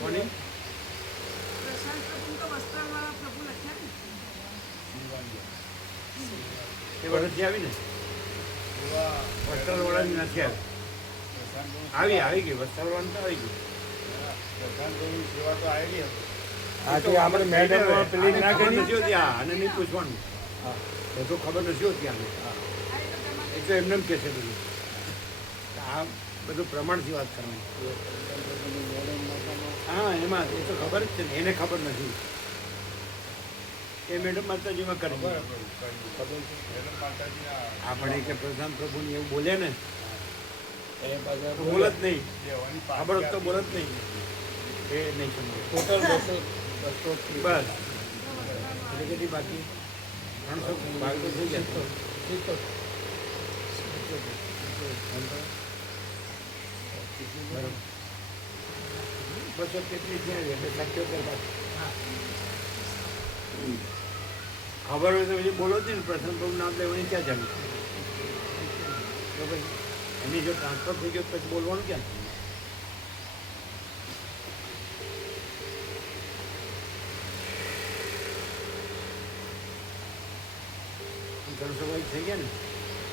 કોની પ્રશાંત પ્રભુ તો વસ્ત્રાવાળા પ્રભુ લખ્યા ને એ વર્ષથી આવી ને વસ્ત્રાવાળાની નથી આવી આવી ગઈ વસ્ત્રાવાળાની તો આવી ગઈ સેવા તો આવેલી હતી. આથી આપણે મેડમ પેલી ના ખબર કરી નથી હોતી આને નહીં પૂછવાનું બધું ખબર નથી હોતી આને એ તો એમને એમ કહે છે બધું આ બધું પ્રમાણથી વાત કરવાની હા એમાં એ તો ખબર જ છે ને એને ખબર નથી એ મેડમ માતાજીમાં કરી ખબર મેડમ માતાજીના આપણે કે પ્રધાન પ્રભુની એવું બોલે ને એ પાછા તો બોલ જ નહીં દેવાની ખબર જ તો બોલ જ નહીં એ નહીં સમજે ટોટલ 200 બસ એટલે કેટલી બાકી 300 ભાગ તો થઈ જતો બરાબર 233 ત્યાં એટલે 77 બાકી ખબર હોય તો પછી બોલો જ નહીં ને પ્રસન્ન પ્રભુ નામ લેવાની ક્યાં જાણી તો ભાઈ એની જો ટ્રાન્સફર થઈ ગયો પછી બોલવાનું ક્યાં જનસભાઈ થઈ ગયા ને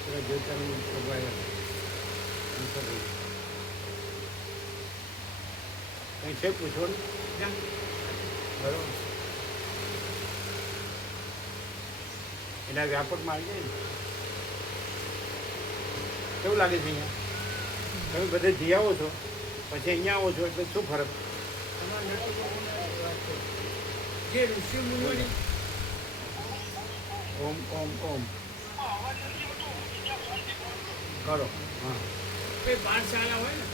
પેલા જોતાની સભાએ કંઈ છે પૂછવાનું બરાબર એના વ્યાપકમાં આવી જાય ને કેવું લાગે છે અહીંયા તમે બધે જઈ આવો છો પછી અહીંયા આવો છો એટલે શું ફરક જે ઋષિ મુનિઓની ઓમ ઓમ ઓમ કરો હા એ પાઠશાળા હોય ને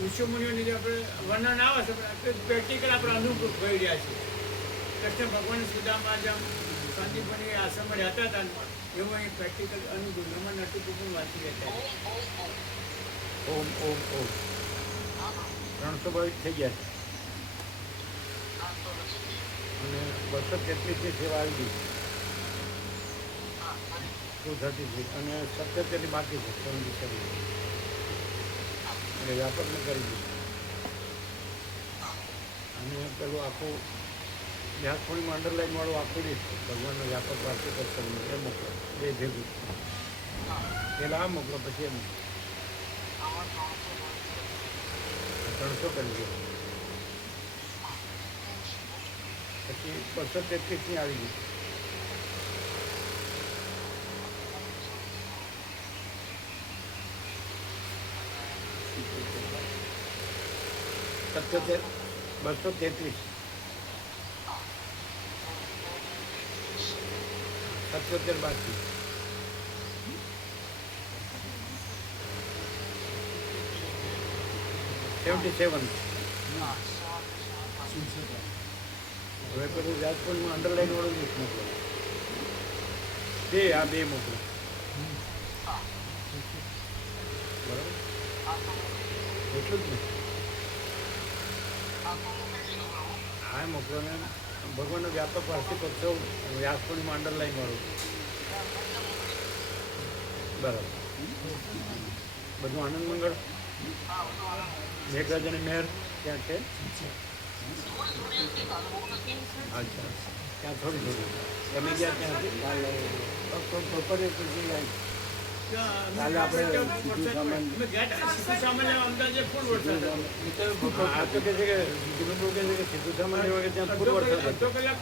ઋષિ મુનિઓની જે આપણે વર્ણન આવે છે પ્રેક્ટિકલ આપણે અનુભવ કરી રહ્યા છીએ કૃષ્ણ ભગવાન સુદામા જેમ સંદીપની આશ્રમમાં રહેતા હતા એવો અહીં પ્રેક્ટિકલ અનુભવ એમાં નટુ પણ વાંચી રહેતા ઓમ ઓમ ઓમ 322 થઈ ગયા છે અને 233 સેવા આવી ગઈ 233 અને 77 બાકી છે 77 એટલે વ્યાપકને કરી દીધું અને પેલું આખું વ્યાસપૂર્ણિમાં અંડરલાઈન વાળું આખું લિસ્ટ ભગવાનનો વ્યાપક વાર્ષિક ઉત્સવનું એ મોકલો બે ભેગું પહેલાં આ મોકલો પછી એ મોકલો 300 કરી દો પછી 233 આવી ગઈ સત્યોતેર 233 77 બાકી $77 હવે પેલું વ્યાસપુરમાં અંડરલાઈન વાળું લિસ્ટ મોકલો આ બે મોકલો બરાબર એટલું જ ને હા મોકલો ને ભગવાનનો વ્યાપક વાર્ષિક ઉત્સવ વ્યાસપુરીમાં અંડરલાઈન વાળું બરાબર બધું આનંદ મંગળ મેઘરાજ અને મેર ત્યાં છે અચ્છા ત્યાં થોડી થોડી તમે ગયા ત્યાંથી પ્રોપર કાલે આપણે અંદાજે ફૂલ વરસાદ આ તો કહે છે કે જીવનભાઈ કહે છે કે સીધું સામાન લેવા કે ત્યાં ફૂલ વરસાદ અડધો કલાક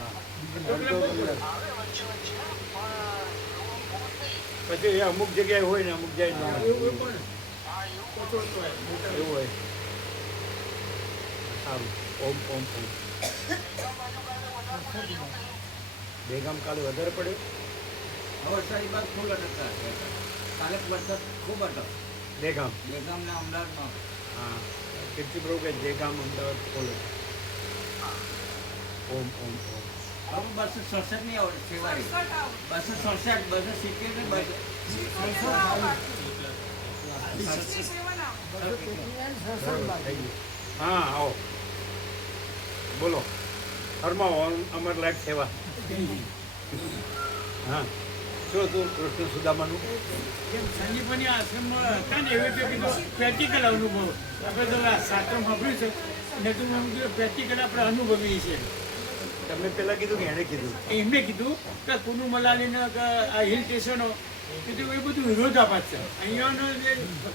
પછી એ અમુક જગ્યાએ હોય ને અમુક જગ્યાએ એવું પણ એવું હોય સારું ઓમ ઓમ ઓમ બેગામ કાલે વધારે પડ્યો વરસાદી બાદ ફૂલ અટકતા કાલે વરસાદ ખૂબ હતો બેગામ બેગામના અમદાવાદમાં હા કીર્તિપ્રભુ કે બેગામ અમદાવાદ ખોલે ઓમ ઓમ ઓમ 267 ની આવડે સેવારી 267 270 હા આવો બોલો ફરમાવો અમર લાયક સેવા હા શું હતું કૃષ્ણ સુદામાનું? જેમ સંજીવની આશ્રમમાં હતા ને એવી રીતે કીધું પ્રેક્ટિકલ અનુભવ આપણે તો આ શાસ્ત્રમાં સાંભળ્યું છે ને તું એમ કીધું પ્રેક્ટિકલ આપણે અનુભવીએ છીએ. તમે પહેલાં કીધું કે એણે કીધું? એમને કીધું કે કુનુ મનાલીના કે આ હિલ સ્ટેશનો કીધું એ બધું વિરોધાભાસ છે. અહીંયાનો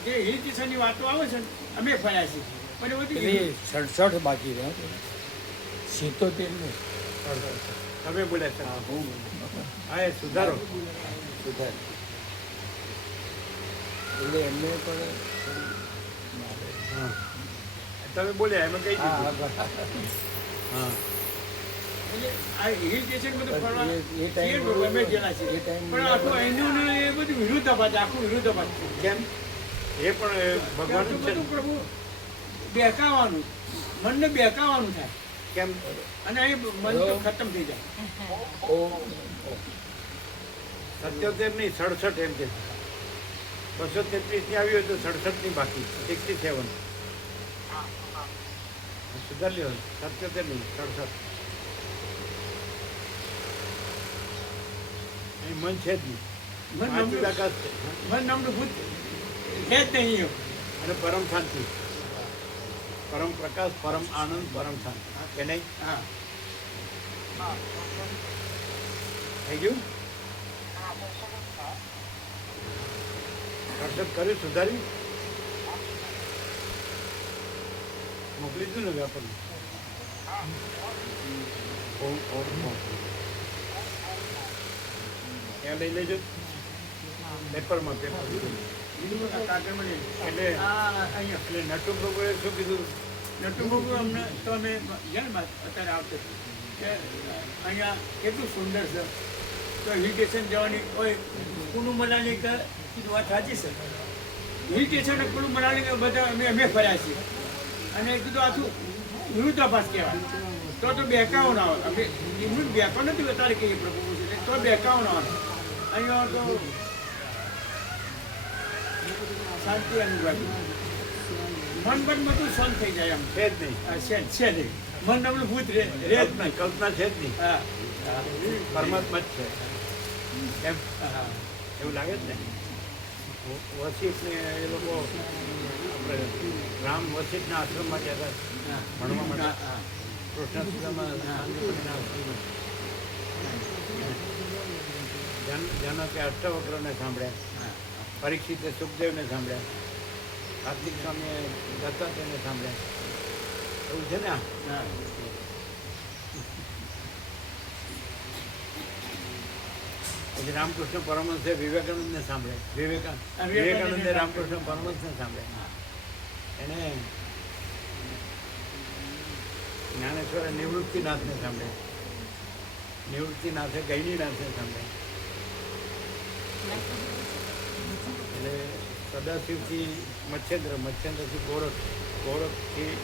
જે હિલ સ્ટેશનની વાતો આવે છે ને અમે ફર્યા છીએ પણ એ બધું 67 બાકી રહ્યા 77 ને તમે બોલ્યા સર. હા, એ સુધારો. સુધાર એટલે એમને પણ હા, તમે બોલ્યા એમાં કઈ હા દીધું? હા, એટલે આ હિલ સ્ટેશન બધું ફરવા એ ટાઈમ છીએ અમે ગયેલા છીએ એ ટાઈમ પણ આખું અહીંનું ને એ બધું વિરોધાભાસ છે, આખું વિરોધાભાસ છે. કેમ? એ પણ ભગવાન આટલું છે. બધું પ્રભુ બેકાવાનું મનને બેકાવાનું થાય કેમ? અને અહીં મન તો ખતમ થઈ જાય. 77 નહીં 67 એમ કે 233 ની આવી હોય તો 67 ની બાકી 67 સુધાર લ્યો. 77 નહીં 67. અહીં મન છે જ નહીં. મન આખી નામનું તાકાત છે. મન નામનું ભૂત છે જ નહીં એમ. અને પરમ શાંતિ, પરમ પ્રકાશ, પરમ આનંદ, પરમ શાંતિ. કે નહીં? હા થઈ ગયું? કરસત કર્યું, સુધાર્યું, મોકલી દીધું ને વ્યાપાર. ત્યાં લઈ લેજો પેપરમાં. પેપર બીજું આ કાગળમાં લઈ લો. એટલે અહીંયા એટલે નટુ પ્રભુએ શું કીધું? નટુ બાબુ અમને તો અમે જ્યાં બાદ અત્યારે આવશે કે અહીંયા કેટલું સુંદર છે તો હિલ સ્ટેશન જવાની કોઈ કુનુ મનાલી કે કીધું વાત સાચી છે. હિલ સ્ટેશન કુનુ મનાલી કે બધા અમે ફર્યા છીએ અને કીધું આખું વિરુદ્ધાભાસ કહેવાય. તો બેકાવો ના આવે. અમે એમનું બેકાવ નથી અત્યારે કહીએ પ્રભુ છે તો બેકાવો ના આવે. અહીંયા તો શાંતિ અનુભવી મન બન બધું શાંત થઈ જાય એમ. છે જ નહીં. આ છે નહીં મન નબળું ભૂત રે કલ્પના કલ્પના છે જ નહીં. હા પરમાત્મા જ છે. એમ હા એવું લાગે જ ને? વસિષ્ઠને એ લોકો આપણે રામ વસિષ્ઠના આશ્રમમાં ગયા હતા ભણવા માટે. હા કૃષ્ણ સુદામા શાંતિપુરીના આશ્રમમાં. જનકે અષ્ટવક્રને સાંભળ્યા, પરીક્ષિતે સુખદેવને સાંભળ્યા, કાર્તિક સ્વામીએ દત્તાત્રેયને સાંભળ્યા. એવું છે ને? આ હા પછી રામકૃષ્ણ પરમહંસે વિવેકાનંદને સાંભળ્યા. વિવેકાનંદે રામકૃષ્ણ પરમહંસને સાંભળ્યા. એને જ્ઞાનેશ્વરે નિવૃત્તિનાથને સાંભળ્યા. નિવૃત્તિનાથે ગૈનીનાથને સાંભળ્યા. એટલે સદાશિવથી મચ્છેન્દ્ર, મચ્છેન્દ્રથી ગોરખ, ગોરખથી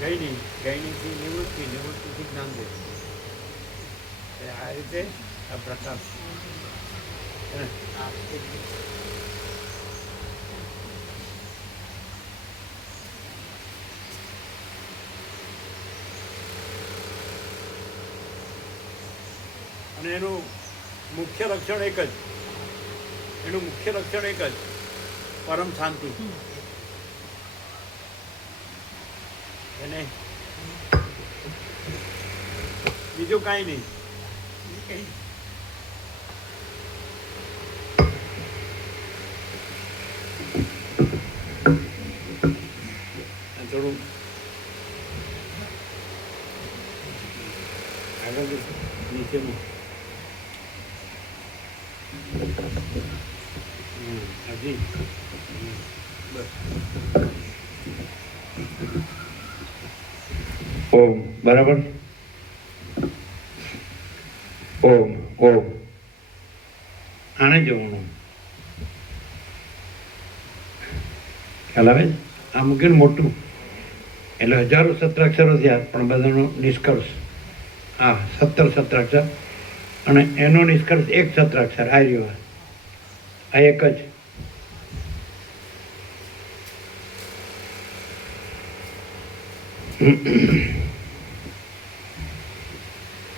ગૈની, ગૈનીથી નિવૃત્તિ, નિવૃત્તિથી જ્ઞાનદેવ. આ રીતે આ પ્રકાશ હે ને? અને એનું મુખ્ય લક્ષણ એક જ, એનું મુખ્ય લક્ષણ એક જ, પરમ શાંતિ. એને બીજું કાંઈ નહીં. થોડું આગળ નીચેનું હજી બસ. ઓમ બરાબર. ઓમ ઓમ આને જવાનું ખ્યાલ આવે. આ મૂક્યું ને મોટું એટલે હજારો સત્રાક્ષરો થયા પણ બધાનો નિષ્કર્ષ હા 17 સત્રાક્ષર અને એનો નિષ્કર્ષ એક સત્રાક્ષર આ રહ્યો. આ એક જ.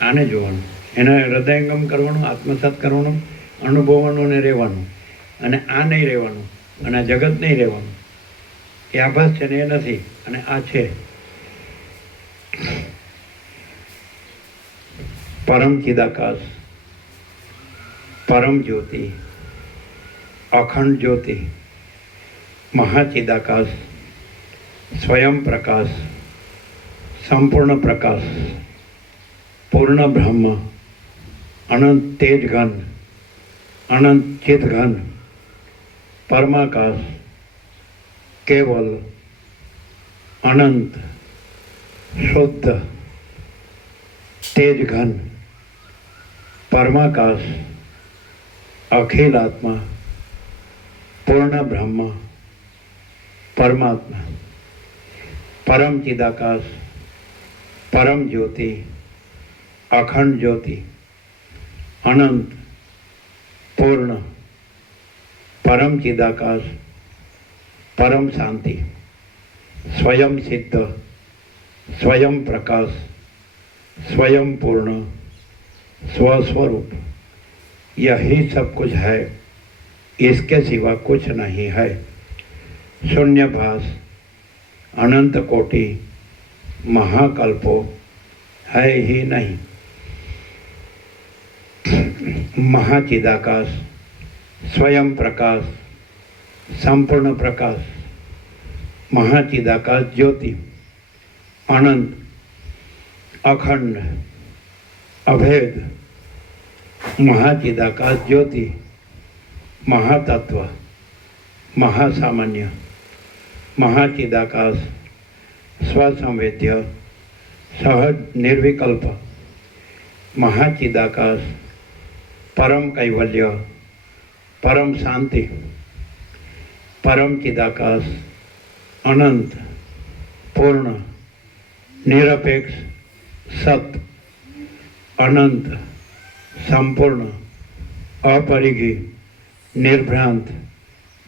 આને જોવાનું, એને હૃદયંગમ કરવાનું, આત્મસાત કરવાનું, અનુભવવાનું ને રહેવાનું, અને આ નહીં રહેવાનું, અને આ જગત નહીં રહેવાનું. એ આભાસ છે ને એ નથી, અને આ છે. પરમ ચિદાકાશ, પરમ જ્યોતિ, અખંડ જ્યોતિ, મહાચિદાકાશ, સ્વયં પ્રકાશ, સંપૂર્ણ પ્રકાશ, પૂર્ણ બ્રહ્મ, અનંત તેજ ઘન, અનંત ચિત ઘન, પરમાકાશ, કેવલ, અનંત, શુદ્ધ, તેજ ઘન, પરમાકાશ, અખિલ આત્મા, પૂર્ણ બ્રહ્મ, પરમાત્મા, પરમ ચિદાકાશ, પરમ જ્યોતિ, અખંડ જ્યોતિ, અનંત, પૂર્ણ, પરમ ચિદાકાશ, પરમ શાંતિ, स्वयं सिद्ध, स्वयं प्रकाश, स्वयं पूर्ण, स्वस्वरूप, यही सब कुछ है, इसके सिवा कुछ नहीं है. शून्यभास, अनंत कोटि, महाकल्पो है ही नहीं. महाचिदाकाश, स्वयं प्रकाश, संपूर्ण प्रकाश, महाचिदाकाश ज्योति, अनंत, अखंड, अभेद, महाचिदाकाश ज्योति, महातत्व, महासामान्य, महाचिदाकाश, स्वसंवेद्य, सहज निर्विकल्प, महाचिदाकाश, परम कैवल्य, परम शांति, परम चिदाकाश, अनंत, पूर्ण, निरपेक्ष, सत, अनंत, संपूर्ण, अपरिघी, निर्भ्रांत,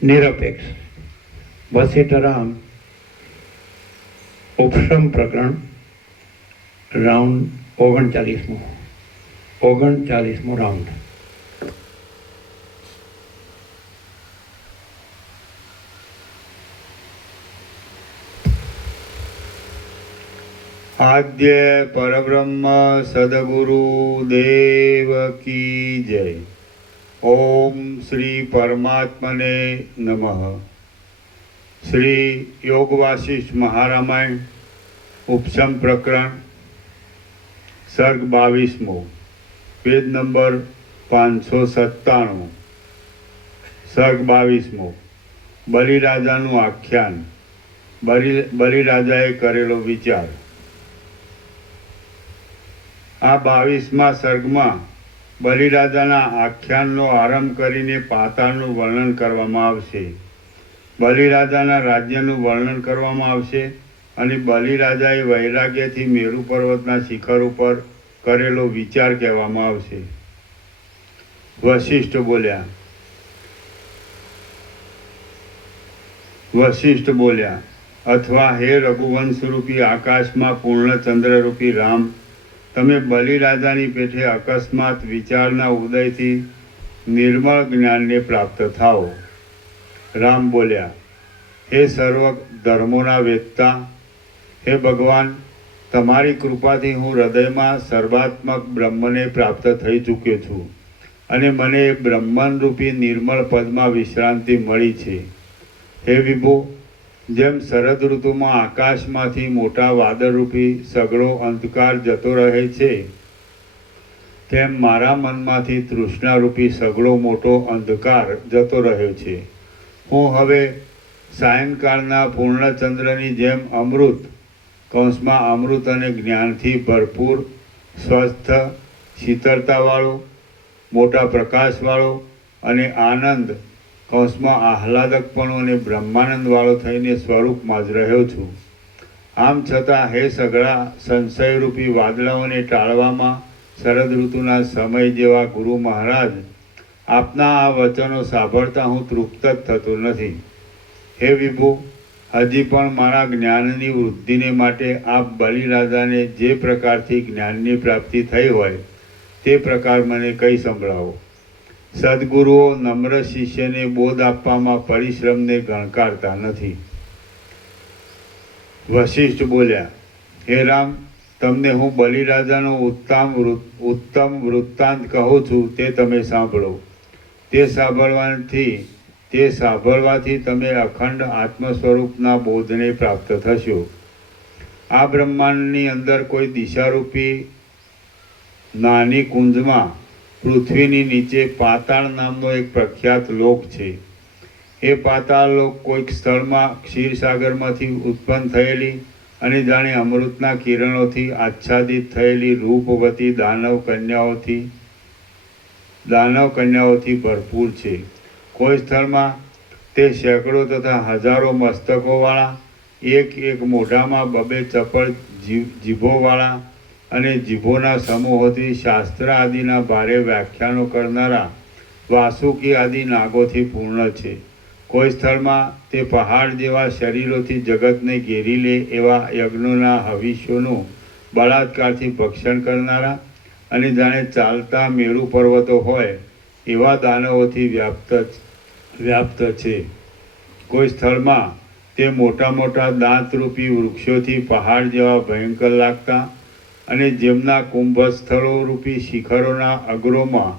निरपेक्ष. वशिष्ठराम उपशम प्रकरण राउंड 39मो राउंड. आद्य परब्रह्म सदगुरु देव की जय. ओम श्री परमात्मने नमः. श्री योग वासिष्ठ महारामायण उपशम प्रकरण सर्ग 22मो, पेज नंबर 597. सर्ग 22मो, बलिराजाનું આખ્યાન. બલિરાજાએ કરેલો વિચાર. આ 22મા સર્ગમાં બલિરાજાના આખ્યાનનો આરંભ કરીને પાતાળનું વર્ણન કરવામાં આવશે. બલિરાજાના રાજ્યનું વર્ણન કરવામાં આવશે અને બલિરાજાએ વૈરાગ્યથી મેરુ પર્વતના શિખર ઉપર કરેલો વિચાર કહેવામાં આવશે. વશિષ્ઠ બોલ્યા, અથવા હે રઘુવંશરૂપી આકાશમાં પૂર્ણચંદ્રરૂપી રામ, તમે બલિરાજાની પેઠે અકસ્માત વિચારના ઉદયથી નિર્મળ જ્ઞાનને પ્રાપ્ત થાઓ. રામ બોલ્યા, હે સર્વ ધર્મોના વેદતા, હે ભગવાન, તમારી કૃપાથી હું હૃદયમાં સર્વાત્મક બ્રહ્મને પ્રાપ્ત થઈ ચૂક્યો છું અને મને બ્રહ્મનરૂપી નિર્મળ પદમાં વિશ્રાંતિ મળી છે. હે વિભુ, જેમ શરદ ઋતુમાં આકાશમાંથી મોટા વાદળરૂપી સઘળો અંધકાર જતો રહે છે, તેમ મારા મનમાંથી તૃષ્ણારૂપી સઘળો મોટો અંધકાર જતો રહ્યો છે. હું હવે સાયંકાળના પૂર્ણચંદ્રની જેમ અમૃત અમૃત અને જ્ઞાનથી ભરપૂર, સ્વસ્થ, શીતળતાવાળો, મોટા પ્રકાશવાળો અને આનંદ આહલાદકપણો અને બ્રહ્માનંદવાળો થઈને સ્વરૂપમાં જ રહ્યો છું. આમ છતાં હે સઘળા સંશયરૂપી વાદળાઓને ટાળવામાં શરદ ઋતુના સમય જેવા ગુરુ મહારાજ, આપના આ વચનો સાંભળતા હું તૃપ્ત જ થતો નથી. હે વિભુ, હજી પણ મારા જ્ઞાનની વૃદ્ધિને માટે આપ બલિરાજાને જે પ્રકારથી જ્ઞાનની પ્રાપ્તિ થઈ હોય તે પ્રકાર મને કહી સંભળાવો. સદગુરુઓ નમ્ર શિષ્યને બોધ આપવામાં પરિશ્રમને ગણકારતા નથી. વશિષ્ઠ બોલ્યા, હે રામ, તમને હું બલિરાજાનો ઉત્તમ વૃત્તાંત કહું છું, તે તમે સાંભળો. તે સાંભળવાથી તમે અખંડ આત્મ સ્વરૂપના બોધને પ્રાપ્ત થશો. આ બ્રહ્માંડની અંદર કોઈ દિશારૂપી નાની કુંજમાં પૃથ્વીની નીચે પાતાળ નામનો એક પ્રખ્યાત લોક છે. એ પાતાળ લોક કોઈક સ્થળમાં ક્ષીરસાગરમાંથી ઉત્પન્ન થયેલી અને જાણે અમૃતના કિરણોથી આચ્છાદિત થયેલી રૂપવતી દાનવ કન્યાઓથી ભરપૂર છે. કોઈ સ્થળમાં તે સેંકડો તથા હજારો મસ્તકોવાળા, એક મોઢામાં બબે ચપળ જીભોવાળા અને જીભોના સમૂહોથી શાસ્ત્ર આદિના ભારે વ્યાખ્યાનો કરનારા વાસુકી આદિ નાગોથી પૂર્ણ છે. કોઈ સ્થળમાં તે પહાડ જેવા શરીરોથી જગતને ઘેરી લે એવા યજ્ઞોના હવિષ્યોનું બળાત્કારથી ભક્ષણ કરનારા અને જાણે ચાલતા મેરુ પર્વતો હોય એવા દાનવોથી વ્યાપ્ત છે. કોઈ સ્થળમાં તે મોટા મોટા દાંતરૂપી વૃક્ષોથી પહાડ જેવા ભયંકર લાગતા અને જેમના કુંભસ્થળો રૂપી શિખરોના અગ્રોમાં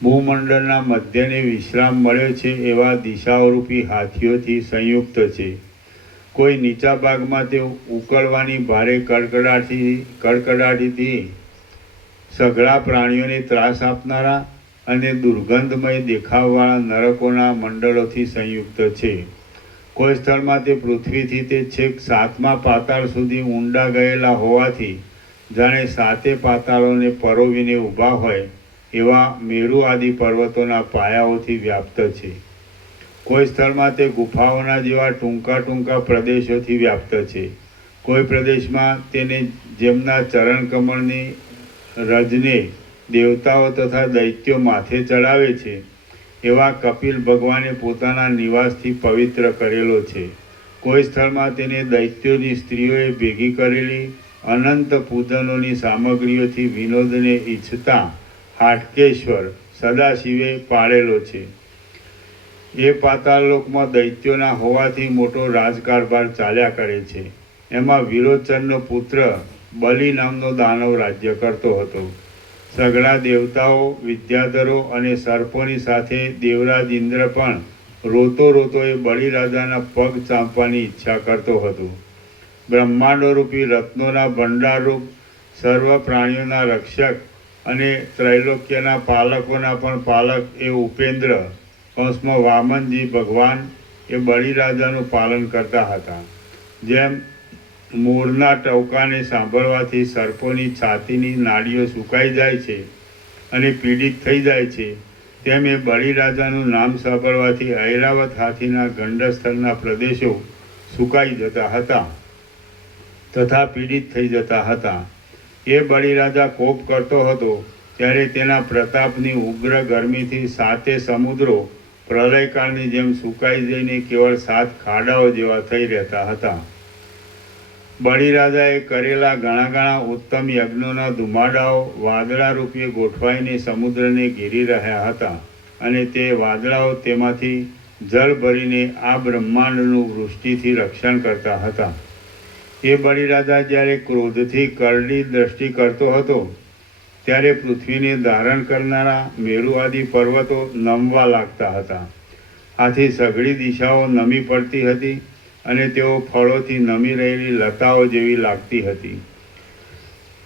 ભૂમંડળના મધ્યને વિશ્રામ મળ્યો છે એવા દિશાઓરૂપી હાથીઓથી સંયુક્ત છે. કોઈ નીચા ભાગમાં તે ઉકળવાની ભારે કડકડાટીથી સઘળા પ્રાણીઓને ત્રાસ આપનારા અને દુર્ગંધમય દેખાવવાળા નરકોના મંડળોથી સંયુક્ત છે. કોઈ સ્થળમાં તે પૃથ્વીથી તે છેક 7મા પાતાળ સુધી ઊંડા ગયેલા હોવાથી જાણે 7 પાતાળોને પરોવીને ઊભા હોય એવા મેરુ આદિ પર્વતોના પાયાઓથી વ્યાપ્ત છે. કોઈ સ્થળમાં તે ગુફાઓના જેવા ટૂંકા પ્રદેશોથી વ્યાપ્ત છે. કોઈ પ્રદેશમાં તેને જેમના ચરણકમળની રજને દેવતાઓ તથા દૈત્યો માથે ચડાવે છે એવા કપિલ ભગવાને પોતાના નિવાસથી પવિત્ર કરેલો છે. કોઈ સ્થળમાં તેને દૈત્યોની સ્ત્રીઓએ ભેગી કરેલી અનંત પૂજનોની સામગ્રીઓથી વિનોદને ઈચ્છતા હાટકેશ્વર સદાશિવે પાળેલો છે. એ પાતાળલોકમાં દૈત્યોના હોવાથી મોટો રાજકારભાર ચાલ્યા કરે છે. એમાં વિરોચનનો પુત્ર બલિ નામનો દાનવ રાજ્ય કરતો હતો. સઘળા દેવતાઓ, વિદ્યાધરો અને સર્પોની સાથે દેવરાજ ઇન્દ્ર પણ રોતો એ બલિરાજાના પગ ચાંપવાની ઈચ્છા કરતો હતો. બ્રહ્માંડોરૂપી રત્નોના ભંડારરૂપ સર્વ પ્રાણીઓના રક્ષક અને ત્રૈલોક્યના પાલકોના પણ પાલક એ ઉપેન્દ્ર વામનજી ભગવાન એ બલિરાજાનું પાલન કરતા હતા. જેમ મૂળના ટવકાને સાંભળવાથી સર્પોની છાતીની નાડીઓ સુકાઈ જાય છે અને પીડિત થઈ જાય છે, તેમ એ બલિરાજાનું નામ સાંભળવાથી ઐરાવત હાથીના ગંડસ્થળના પ્રદેશો સુકાઈ જતા હતા તથા પીડિત થઈ જતા હતા. એ બલિરાજા કોપ કરતો હતો ત્યારે તેના પ્રતાપની ઉગ્ર ગરમીથી 7 સમુદ્રો પ્રલયકાળની જેમ સુકાઈ જઈને કેવળ 7 ખાડાઓ જેવા થઈ રહેતા હતા. બલિરાજાએ કરેલા ઘણા ઉત્તમ યજ્ઞોના ધુમાડાઓ વાદળા રૂપે ગોઠવાઈને સમુદ્રને ઘેરી રહ્યા હતા અને તે વાદળાઓ તેમાંથી જળ ભરીને આ બ્રહ્માંડનું વૃષ્ટિથી રક્ષણ કરતા હતા. એ બલિરાજા જ્યારે ક્રોધથી કરડી દ્રષ્ટિ કરતો હતો ત્યારે પૃથ્વીને ધારણ કરનારા મેરુ આદિ પર્વતો નમવા લાગતા હતા. આથી સઘળી દિશાઓ નમી પડતી હતી અને તેઓ ફળોથી નમી રહેલી લતાઓ જેવી લાગતી હતી.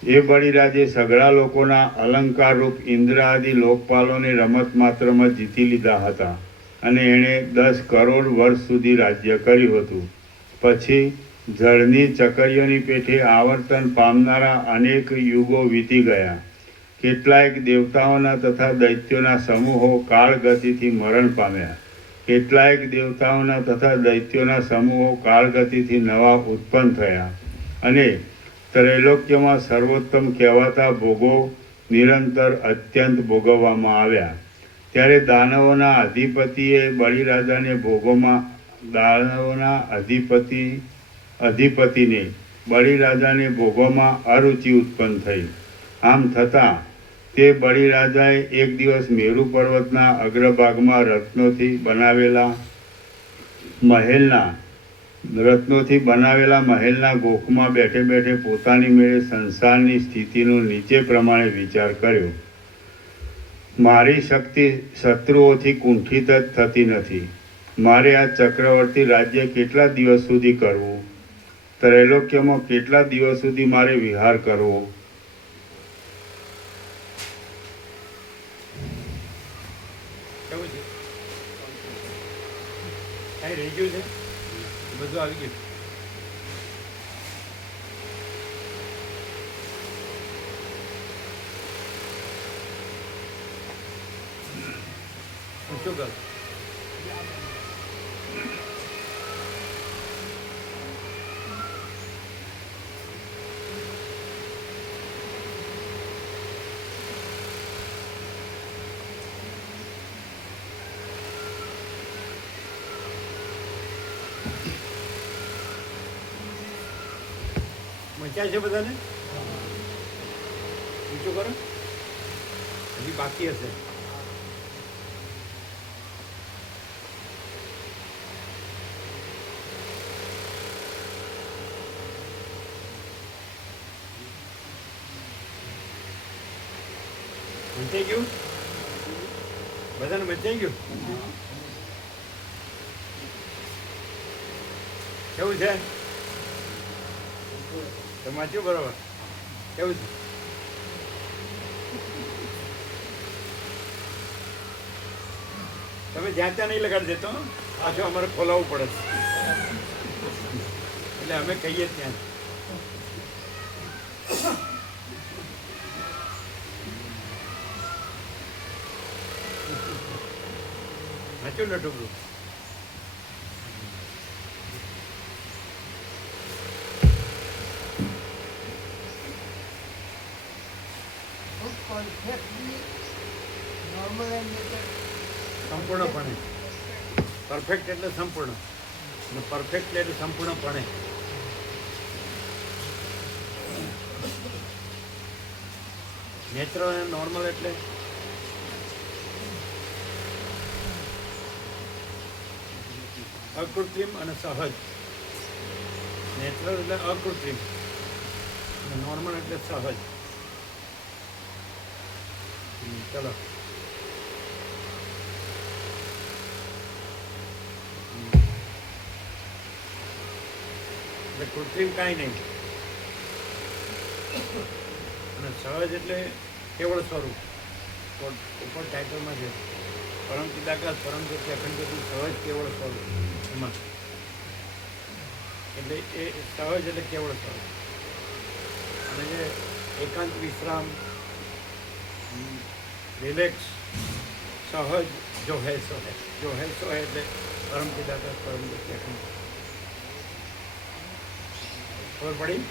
એ બલિરાજે સઘળા લોકોના અલંકારરૂપ ઇન્દ્ર આદિ લોકપાલોને રમત માત્રમાં જીતી લીધા હતા અને એણે 10 કરોડ વર્ષ સુધી રાજ્ય કર્યું હતું. પછી જળની ચકરીઓની પેઠે આવર્તન પામનારા અનેક યુગો વીતી ગયા. કેટલાયક દેવતાઓના તથા દૈત્યોના સમૂહો કાળગતિથી મરણ પામ્યા. કેટલાયક દેવતાઓના તથા દૈત્યોના સમૂહો કાળગતિથી નવા ઉત્પન્ન થયા અને ત્રૈલોક્યમાં સર્વોત્તમ કહેવાતા ભોગો નિરંતર અત્યંત ભોગવવામાં આવ્યા. ત્યારે દાનવોના અધિપતિએ બલિરાજાને અધિપતિને બલિરાજાને ભોગોમાં અરુચિ ઉત્પન્ન થઈ. આમ થતાં તે બળીરાજાએ એક દિવસ મેરુ પર્વતના અગ્રભાગમાં રત્નોથી બનાવેલા મહેલના ગોખમાં બેઠે બેઠે પોતાની મેળે સંસારની સ્થિતિનો નીચે પ્રમાણે વિચાર કર્યો. મારી શક્તિ શત્રુઓથી કુંઠિત જ થતી નથી. મારે આ ચક્રવર્તી રાજ્ય કેટલા દિવસ સુધી કરવું? ત્રૈલોક્યમાં કેટલા દિવસ સુધી મારે વિહાર કરવો? કેવું છે? કાંઈ રહી ગયું છે? બધું આવી ગયું. શું કર? મચ્યા છે બધાને? ઊંચું કરો. હજી બાકી હશે. મચાઈ ગયું? બધાને મચાઈ ગયું? કેવું છે? વાંચ્યું બરોબર? કેવું છે? તમે જ્યાં ત્યાં નહીં લગાડી દેતો, પાછું અમારે ખોલાવવું પડે છે. એટલે અમે કહીએ ત્યાં. વાંચ્યું ને ટુકડું? સંપૂર્ણપણે. પરફેક્ટ એટલે સંપૂર્ણ, અને પરફેક્ટ એટલે સંપૂર્ણપણે. નેચરલ અને નોર્મલ એટલે અકૃત્રિમ અને સહજ. નેચરલ એટલે અકૃત્રિમ અને નોર્મલ એટલે સહજ. ચલો. એટલે કૃત્રિમ કાંઈ નહીં, અને સહજ એટલે કેવળ સ્વરૂપ. ઉપર ટાઇટલમાં છે પરમ ચિદાકાશ પરમ જ્યોતિ અખંડ જ્યોતિ સહજ કેવળ સ્વરૂપ. એમાં એટલે એ સહજ એટલે કેવળ સ્વરૂપ. અને જે એકાંત વિશ્રામ, રિલેક્સ, સહજ, જો હે સો હે. જો હે સો હે એટલે પરમ ચિદાકાશ પરમ જ્યોતિ અખંડ. ખબર પડી?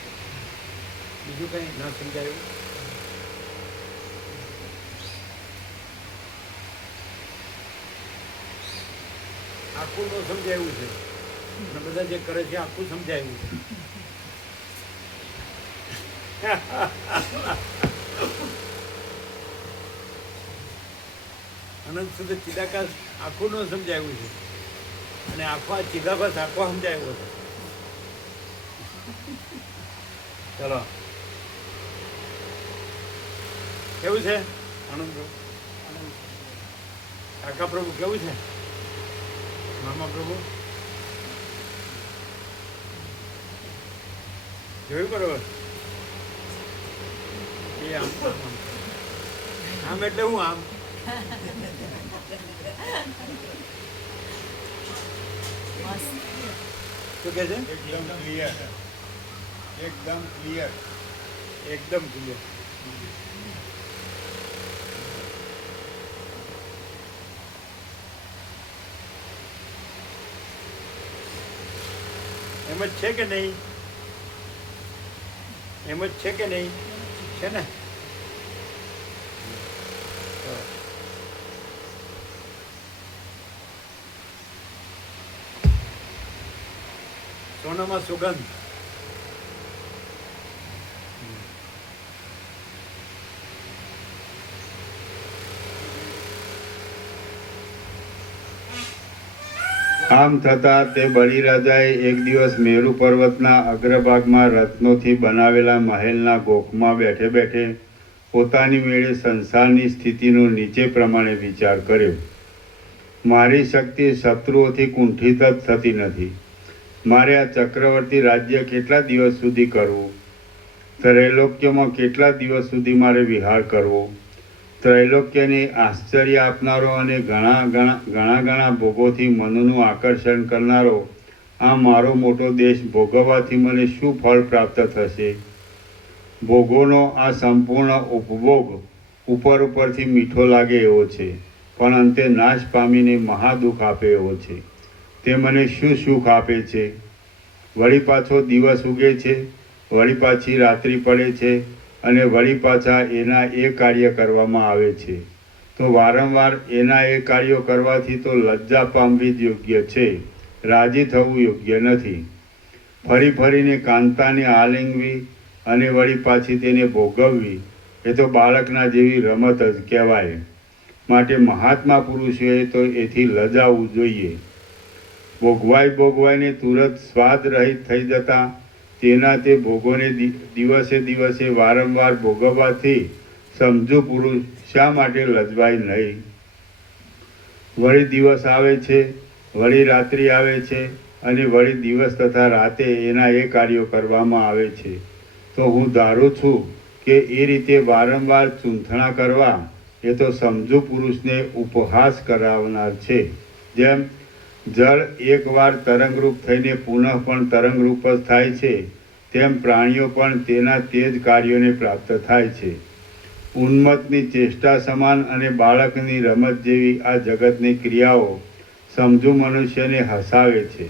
બીજું કંઈ ન સમજાયું? આખું ન સમજાયું છે, અને બધા જે કરે છે આખું સમજાયું છે. અનંત સુધી ચિદાકાશ આખું ન સમજાયું છે, અને આખો આ ચિદાભાસ આખો સમજાયો છે. ચલો. કેવું છે આનંદ પ્રભુ? કાકા પ્રભુ કેવું છે? મામા પ્રભુ જોયું બરોબર? એ આમ આમ એટલે હું આમ શું કે છે? એકદમ ક્લિયર. એકદમ ક્લિયર. એકદમ ક્લિયર. એમ જ છે કે નહીં? એમ જ છે કે નહીં? છે ને? સોનામાં સુગંધ. આમ થતાં તે બલિરાજાએ એક દિવસ મેરુ પર્વતના અગ્રભાગમાં રત્નોથી બનાવેલા મહેલના ગોખમાં બેઠે બેઠે પોતાની મેળે સંસારની સ્થિતિનો નીચે પ્રમાણે વિચાર કર્યો. મારી શક્તિ શત્રુઓથી કુંઠિત જ થતી નથી. મારે આ ચક્રવર્તી રાજ્ય કેટલા દિવસ સુધી કરવું? ત્રૈલોક્યમાં કેટલા દિવસ સુધી મારે વિહાર કરવો? ત્રૈલોક્યની આશ્ચર્ય આપનારો અને ઘણા ભોગોથી મનનું આકર્ષણ કરનારો આ મારો મોટો દેશ ભોગવવાથી મને શું ફળ પ્રાપ્ત થશે? ભોગોનો આ સંપૂર્ણ ઉપભોગ ઉપરથી મીઠો લાગે એવો છે, પણ અંતે નાશ પામીને મહાદુઃખ આપે એવો છે. તે મને શું સુખ આપે છે? વળી પાછો દિવસ ઉગે છે, વળી પાછી રાત્રિ પડે છે, અને વળી પાછા એના એ કાર્ય કરવામાં આવે છે. તો વારંવાર એના એ કાર્યો કરવાથી તો લજ્જા પામવી જ યોગ્ય છે, રાજી થવું યોગ્ય નથી. ફરી ફરીને કાંતાને આલિંગવી અને વળી પાછી તેને ભોગવવી એ તો બાળકના જેવી રમત જ કહેવાય. માટે મહાત્મા પુરુષોએ તો એથી લજાવવું જોઈએ. ભોગવાઈને તુરંત સ્વાદ રહિત થઈ જતા તેના તે ભોગોને દિવસે દિવસે વારંવાર ભોગવવાથી સમજુ પુરુષ શા માટે લજવાય નહીં? વળી દિવસ આવે છે, વળી રાત્રિ આવે છે, અને વળી દિવસ તથા રાતે એના એ કાર્યો કરવામાં આવે છે. તો હું ધારું છું કે એ રીતે વારંવાર ચૂંથણા કરવા એ તો સમજુ પુરુષને ઉપહાસ કરાવનાર છે. જેમ જળ એકવાર તરંગરૂપ થઈને પુનઃ પણ તરંગરૂપ જ થાય છે, તેમ પ્રાણીઓ પણ તેના તે જ કાર્યોને પ્રાપ્ત થાય છે. ઉન્મત્તની ચેષ્ટા સમાન અને બાળકની રમત જેવી આ જગતની ક્રિયાઓ સમજુ મનુષ્યને હસાવે છે.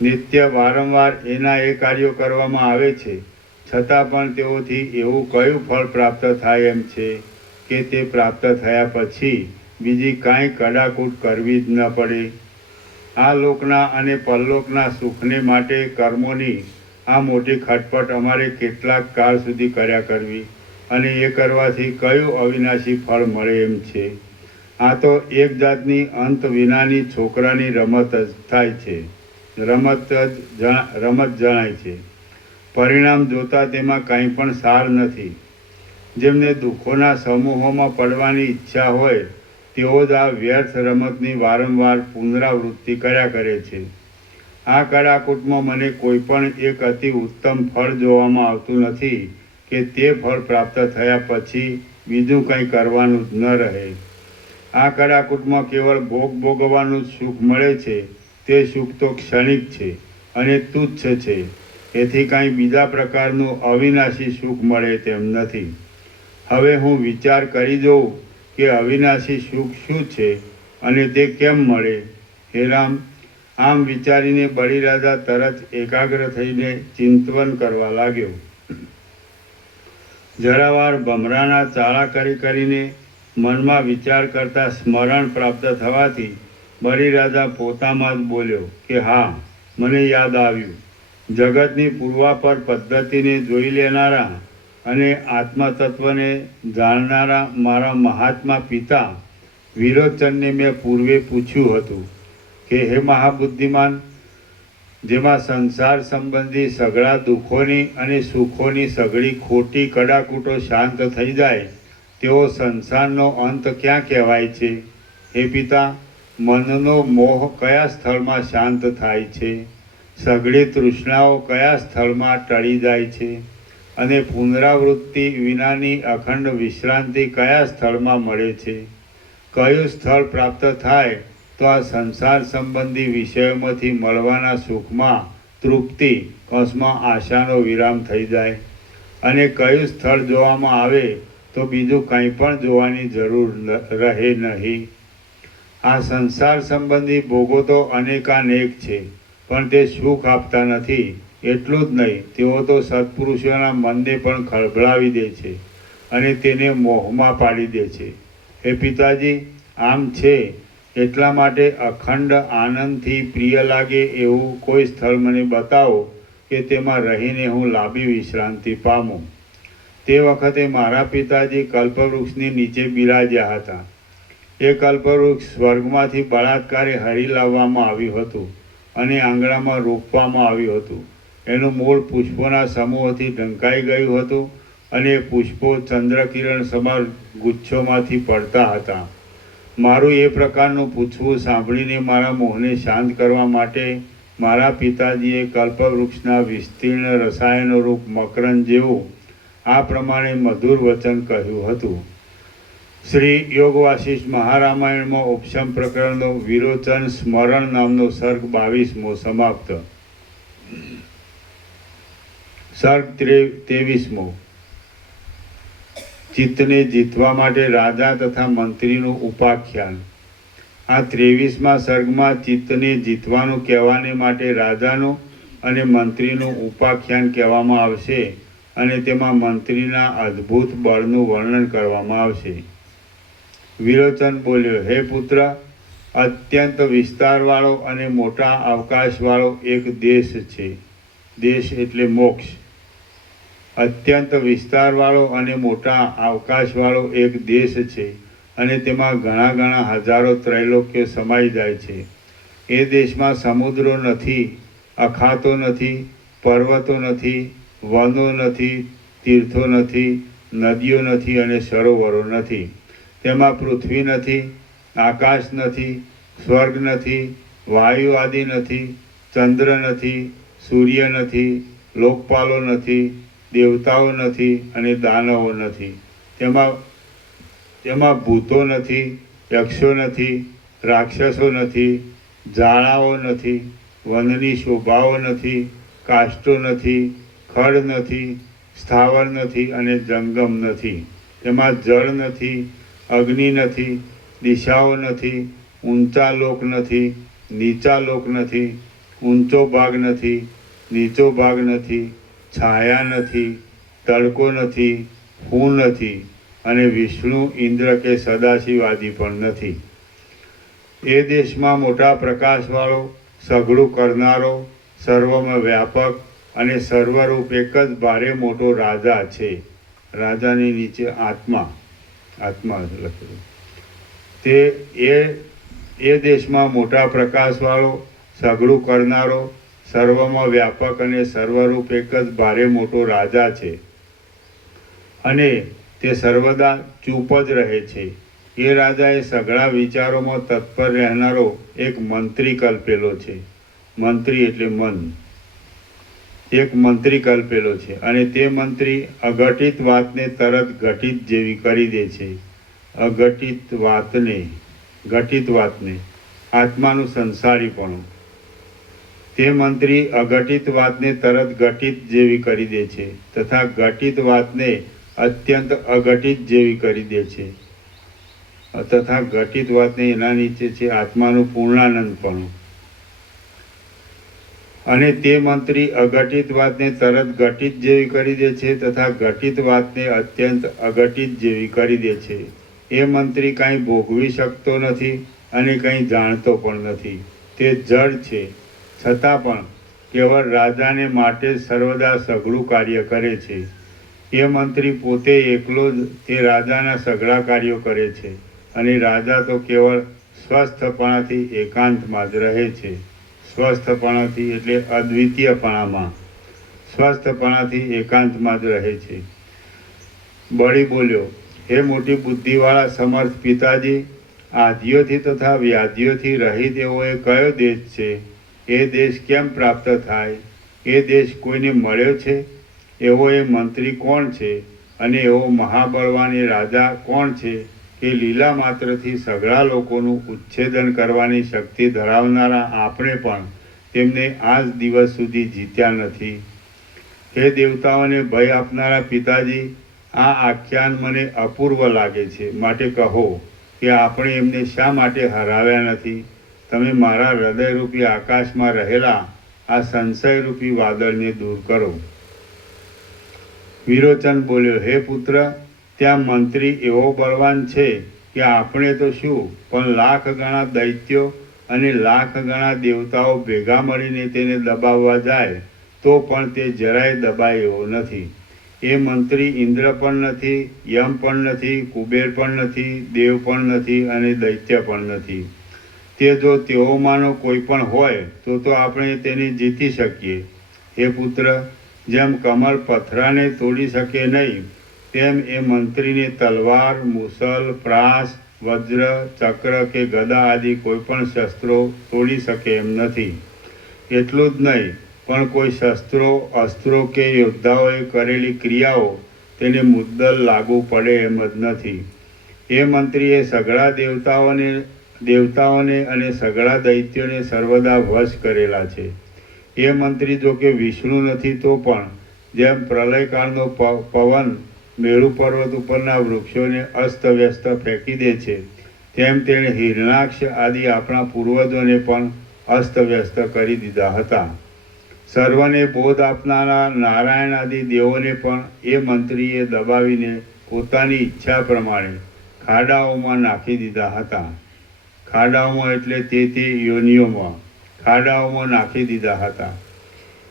નિત્ય વારંવાર એના એ કાર્યો કરવામાં આવે છે, છતાં પણ તેઓથી એવું કયું ફળ પ્રાપ્ત થાય એમ છે કે તે પ્રાપ્ત થયા પછી બીજી કાંઈ કડાકૂટ કરવી જ ન પડે? આ લોકના અને પરલોકના સુખને માટે કર્મોની આ મોટી ખટપટ અમારે કેટલાક કાળ સુધી કર્યા કરવી, અને એ કરવાથી કયું અવિનાશી ફળ મળે એમ છે? આ તો એક જાતની અંત વિનાની છોકરાની રમત જ થાય છે, રમત જણાય છે. પરિણામ જોતાં તેમાં કંઈ પણ સાર નથી. જેમને દુઃખોના સમૂહોમાં પડવાની ઈચ્છા હોય તેઓ જ આ વ્યર્થ રમતની વારંવાર પુનરાવૃત્તિ કર્યા કરે છે. આ કડાકૂટમાં મને કોઈ પણ એક અતિ ઉત્તમ ફળ જોવામાં આવતું નથી કે તે ફળ પ્રાપ્ત થયા પછી બીજું કંઈ કરવાનું જ ન રહે. આ કડાકૂટમાં કેવળ ભોગવવાનું જ સુખ મળે છે. તે સુખ તો ક્ષણિક છે અને તુચ્છ છે. એથી કાંઈ બીજા પ્રકારનું અવિનાશી સુખ મળે તેમ નથી. હવે હું વિચાર કરી જોઉં કે અવિનાશી સુખ શું છે અને તે કેમ મળે. હે રામ, આમ વિચારીને બલિરાજા તરત એકાગ્ર થઈને ચિંતવન કરવા લાગ્યો. જરાવાર ભમરાના ચાળા કરીને મનમાં વિચાર કરતા સ્મરણ પ્રાપ્ત થવાથી બલિરાજા પોતામાં જ બોલ્યો કે હા, મને યાદ આવ્યું. જગતની પૂર્વાપર પદ્ધતિને જોઈ લેનારા અને આત્મતત્વને જાણનારા મારા મહાત્મા પિતા વિરોચનને મેં પૂર્વે પૂછ્યું હતું કે હે મહાબુદ્ધિમાન, જેમાં સંસાર સંબંધી સઘળા દુઃખોની અને સુખોની સઘળી ખોટી કડાકૂટો શાંત થઈ જાય તેવો સંસારનો અંત ક્યાં કહેવાય છે? હે પિતા, મનનો મોહ કયા સ્થળમાં શાંત થાય છે? સઘળી તૃષ્ણાઓ કયા સ્થળમાં ટળી જાય છે? અને પુનરાવૃત્તિ વિનાની અખંડ વિશ્રાંતિ કયા સ્થળમાં મળે છે? કયું સ્થળ પ્રાપ્ત થાય તો આ સંસાર સંબંધી વિષયોમાંથી મળવાના સુખમાં તૃપ્તિ કૌંસમાં આશાનો વિરામ થઈ જાય, અને કયું સ્થળ જોવામાં આવે તો બીજું કંઈ પણ જોવાની જરૂર રહે નહીં. આ સંસાર સંબંધી ભોગો તો અનેકાનેક છે, પણ તે સુખ આપતા નથી. એટલું જ નહીં, તેઓ તો સત્પુરુષોના મનને પણ ખળભળાવી દે છે અને તેને મોહમાં પાડી દે છે. હે પિતાજી, આમ છે એટલા માટે અખંડ આનંદથી પ્રિય લાગે એવું કોઈ સ્થળ મને બતાવો કે તેમાં રહીને હું લાંબી વિશ્રાંતિ પામું. તે વખતે મારા પિતાજી કલ્પવૃક્ષની નીચે બિરાજ્યા હતા. એ કલ્પવૃક્ષ સ્વર્ગમાંથી બળાત્કારે હરી લાવવામાં આવ્યું હતું અને આંગણામાં રોપવામાં આવ્યું હતું. એનું મૂળ પુષ્પોના સમૂહોથી ઢંકાઈ ગયું હતું અને પુષ્પો ચંદ્રકિરણ સમાન ગુચ્છોમાંથી પડતા હતા. મારું એ પ્રકારનું પૂછવું સાંભળીને મારા મોહને શાંત કરવા માટે મારા પિતાજીએ કલ્પવૃક્ષના વિસ્તીર્ણ રસાયણોરૂપ મકરંદ જેવું આ પ્રમાણે મધુર વચન કહ્યું હતું. શ્રી યોગ વાસિષ્ઠ મહારામાયણમાં ઉપશમ પ્રકરણનો વિરોચન સ્મરણ નામનો સર્ગ 22મો સમાપ્ત. સર્ગ 23મો. ચિત્તને જીતવા માટે રાજા તથા મંત્રીનું ઉપાખ્યાન. આ 23મા સર્ગમાં ચિત્તને જીતવાનું કહેવાને માટે રાજાનું અને મંત્રીનું ઉપાખ્યાન કહેવામાં આવશે અને તેમાં મંત્રીના અદ્ભુત બળનું વર્ણન કરવામાં આવશે. વિરોચન બોલ્યો, હે પુત્ર, અત્યંત વિસ્તારવાળો અને મોટા અવકાશવાળો એક દેશ છે. દેશ એટલે મોક્ષ. અત્યંત વિસ્તારવાળો અને મોટા અવકાશવાળો એક દેશ છે અને તેમાં ઘણા ઘણા હજારો ત્રૈલોક્યો સમાઈ જાય છે. એ દેશમાં સમુદ્રો નથી, અખાતો નથી, પર્વતો નથી, વનો નથી, તીર્થો નથી, નદીઓ નથી અને સરોવરો નથી. તેમાં પૃથ્વી નથી, આકાશ નથી, સ્વર્ગ નથી, વાયુ આદિ નથી, ચંદ્ર નથી, સૂર્ય નથી, લોકપાલો નથી, દેવતાઓ નથી અને દાનવો નથી. તેમાં ભૂતો નથી, યક્ષો નથી, રાક્ષસો નથી, ઝાડાઓ નથી, વનની શોભાઓ નથી, કાષ્ટો નથી, ખડ નથી, સ્થાવર નથી અને જંગમ નથી. તેમાં જળ નથી, અગ્નિ નથી, દિશાઓ નથી, ઊંચા લોક નથી, નીચા લોક નથી, ઊંચો ભાગ નથી, નીચો ભાગ નથી, છાયા નથી, તડકો નથી, હું નથી અને વિષ્ણુ, ઇન્દ્ર કે સદાશિવ આદિ પણ નથી. એ દેશમાં મોટા પ્રકાશવાળો, સઘળું કરનારો, સર્વમાં વ્યાપક અને સર્વરૂપ એક જ ભારે મોટો રાજા છે. રાજાની નીચે આત્મા લખેલું. એ દેશમાં મોટા પ્રકાશવાળો, સઘળું કરનારો, સર્વમાં વ્યાપક અને સર્વરૂપ એક જ ભારે મોટો રાજા છે અને તે સર્વદા ચૂપ જ રહે છે. એ રાજાએ સઘળા વિચારોમાં તત્પર રહેનારો એક મંત્રી કલ્પેલો છે. મંત્રી એટલે મન. એક મંત્રી કલ્પેલો છે અને તે મંત્રી અઘટિત વાતને તરત ઘટિત જેવી કરી દે છે. અઘટિત વાતને, ઘટિત વાતને, આત્માનું સંસારીપણું. તે મંત્રી અઘટિત વાતને તરત ઘટિત જેવી કરી દે છે તથા ઘટિત વાતને અત્યંત અઘટિત જેવી કરી દે છે તથા ઘટિત વાતને એના નીચે છે આત્માનું પૂર્ણાનંદપણું. અને તે મંત્રી અઘટિત વાતને તરત ઘટિત જેવી કરી દે છે તથા ઘટિત વાતને અત્યંત અઘટિત જેવી કરી દે છે. એ મંત્રી કાંઈ ભોગવી શકતો નથી અને કંઈ જાણતો પણ નથી. તે જડ છે, છતાં પણ કેવળ રાજાને માટે સર્વદા સઘળું કાર્ય કરે છે. એ મંત્રી પોતે એકલો જ તે રાજાના સઘળા કાર્યો કરે છે અને રાજા તો કેવળ સ્વસ્થપણાથી એકાંતમાં જ રહે છે. સ્વસ્થપણાથી એટલે અદ્વિતીયપણામાં, સ્વસ્થપણાથી એકાંતમાં જ રહે છે. બળી બોલ્યો, હે મોટી બુદ્ધિવાળા સમર્થ પિતાજી, આધિઓથી તથા વ્યાધિઓથી રહિત એવો એ કયો દેશ છે? એ દેશ કેમ પ્રાપ્ત થાય? એ દેશ કોઈને મળ્યો છે? એવો એ મંત્રી કોણ છે? અને એવો મહાબળવાન એ રાજા કોણ છે કે લીલા માત્રથી સઘળા લોકોનું ઉચ્છેદન કરવાની શક્તિ ધરાવનારા આપણે પણ તેમને આજ દિવસ સુધી જીત્યા નથી? હે દેવતાઓને ભય આપનારા પિતાજી, આ આખ્યાન મને અપૂર્વ લાગે છે. માટે કહો કે આપણે એમને શા માટે હરાવ્યા નથી? તમે મારા હૃદયરૂપી આકાશમાં રહેલા આ સંશયરૂપી વાદળને દૂર કરો. વિરોચન બોલ્યો, હે પુત્ર, ત્યાં મંત્રી એવો બળવાન છે કે આપણે તો શું પણ લાખ ગણા દૈત્યો અને લાખ ગણા દેવતાઓ ભેગા મળીને તેને દબાવવા જાય તો પણ તે જરાય દબાય એવો નથી. એ એ મંત્રી ઇન્દ્ર પણ નથી, યમ પણ નથી, કુબેર પણ નથી, દેવ પણ નથી અને દૈત્ય પણ નથી. તે જો તેઓમાંનો કોઈ પણ હોય તો આપણે તેને જીતી શકીએ. હે પુત્ર, જેમ કમળ પથરાને તોડી શકે નહીં, તેમ એ મંત્રીને તલવાર, મૂસલ, પ્રાસ, વજ્ર, ચક્ર કે ગદા આદિ કોઈ પણ શસ્ત્રો તોડી શકે એમ નથી. એટલું જ નહીં, પણ કોઈ શસ્ત્રો, અસ્ત્રો કે યોદ્ધાઓએ કરેલી ક્રિયાઓ તેને મુદ્દલ લાગુ પડે એમ જ નથી. એ મંત્રીએ સઘળા દેવતાઓને અને સઘળા દૈત્યોને સર્વદા વશ કરેલા છે. એ મંત્રી જો કે વિષ્ણુ નથી તો પણ જેમ પ્રલયકાળનો પવન મેરુ પર્વત ઉપરના વૃક્ષોને અસ્તવ્યસ્ત ફેંકી દે છે, તેમ તેણે હિરણાક્ષ આદિ આપણા પૂર્વજોને પણ અસ્તવ્યસ્ત કરી દીધા હતા. સર્વને બોધ આપનારા નારાયણ આદિ દેવોને પણ એ મંત્રીએ દબાવીને પોતાની ઈચ્છા પ્રમાણે ખાડાઓમાં નાખી દીધા હતા. ખાડાઓમાં એટલે તે યોનિઓમાં ખાડાઓમાં નાખી દીધા હતા.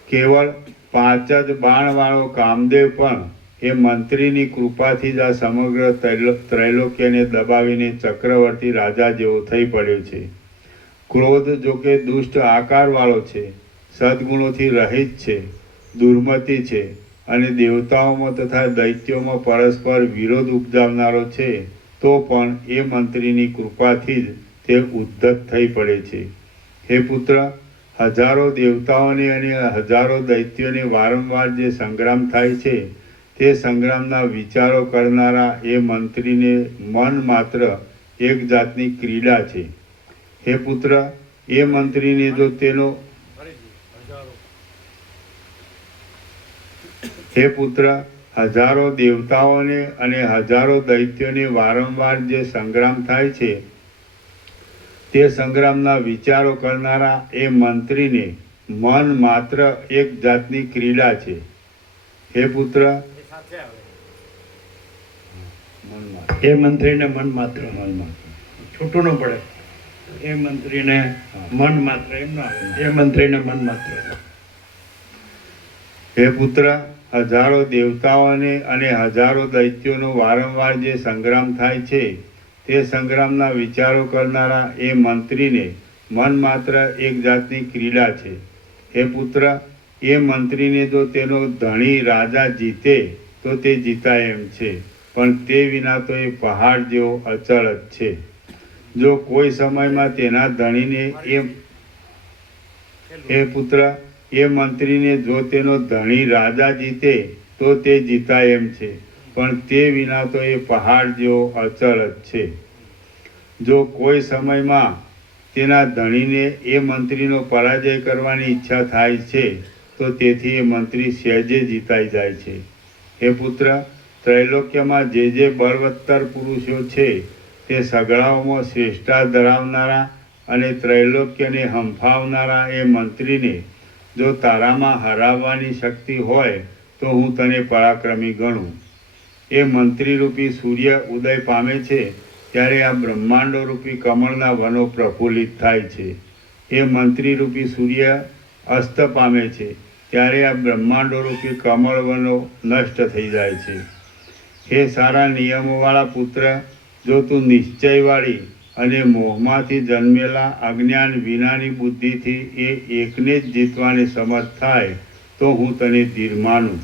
કેવળ 5 જ બાણવાળો કામદેવ પણ એ મંત્રીની કૃપાથી જ આ સમગ્ર ત્રૈલોક્યને દબાવીને ચક્રવર્તી રાજા જેવો થઈ પડ્યો છે. ક્રોધ જો કે દુષ્ટ આકારવાળો છે, સદ્ગુણોથી રહિત છે, દુર્મતિ છે અને દેવતાઓમાં તથા દૈત્યોમાં પરસ્પર વિરોધ ઉપજાવનારો છે, તો પણ એ મંત્રીની કૃપાથી જ તે ઉદ્ધત થઈ પડે છે. હે પુત્ર, હજારો દેવતાઓને અને હજારો દૈત્યોને વારંવાર જે સંગ્રામ થાય છે, તે સંગ્રામના વિચારો કરનારા એ મંત્રીને મન માત્ર એક જાતની ક્રીડા છે. હે પુત્ર, એ મંત્રીને જો તેનો હે પુત્ર, હજારો દેવતાઓને અને હજારો દૈત્યોને વારંવાર જે સંગ્રામ થાય છે, તે સંગ્રામના વિચારો કરનારા એ મંત્રીને મન માત્ર એક જાતની ક્રીડા છે. હે પુત્ર, એ મંત્રીને મન માત્ર છૂટું ન પડે. એ મંત્રીને મન માત્ર એમ ના આવે, એ મંત્રીને મન માત્ર. હે પુત્ર, હજારો દેવતાઓને અને હજારો દૈત્યોનો વારંવાર જે સંગ્રામ થાય છે, તે સંગ્રામના વિચારો કરનારા એ મંત્રીને મન માત્ર એક જાતની ક્રીડા છે. હે પુત્ર, એ મંત્રીને જો તેનો ધણી રાજા જીતે તો તે જીતાય એમ છે, પણ તે વિના તો એ પહાડ જેવો અચળ જ છે. જો કોઈ સમયમાં તેના ધણીને હે પુત્ર, એ મંત્રીને જો તેનો ધણી રાજા જીતે તો તે જીતાય એમ છે, પણ તે વિના તો એ પહાડ જેવો અચળ જ છે. જો કોઈ સમયમાં તેના ધણીને એ મંત્રીનો પરાજય કરવાની ઈચ્છા થાય છે, તો તેથી એ મંત્રી સહેજે જીતાઈ જાય છે. હે પુત્ર, ત્રૈલોક્યમાં જે બળવત્તર પુરુષો છે, તે સગળાઓમાં શ્રેષ્ઠતા ધરાવનારા અને ત્રૈલોક્યને હંફાવનારા એ મંત્રીને જો તારામાં હરાવવાની શક્તિ હોય તો હું તને પરાક્રમી ગણું. એ મંત્રીરૂપી સૂર્ય ઉદય પામે છે ત્યારે આ બ્રહ્માંડો રૂપી કમળના વનો પ્રફુલ્લિત થાય છે. એ મંત્રીરૂપી સૂર્ય અસ્ત પામે છે ત્યારે આ બ્રહ્માંડો રૂપી કમળ વનો નષ્ટ થઈ જાય છે. હે સારા નિયમોવાળા પુત્ર, જો તું નિશ્ચયવાળી અને મોહમાંથી જન્મેલા અજ્ઞાન વિનાની બુદ્ધિથી એ એકને જ જીતવાને સમર્થ થાય તો હું તને ધીર માનું.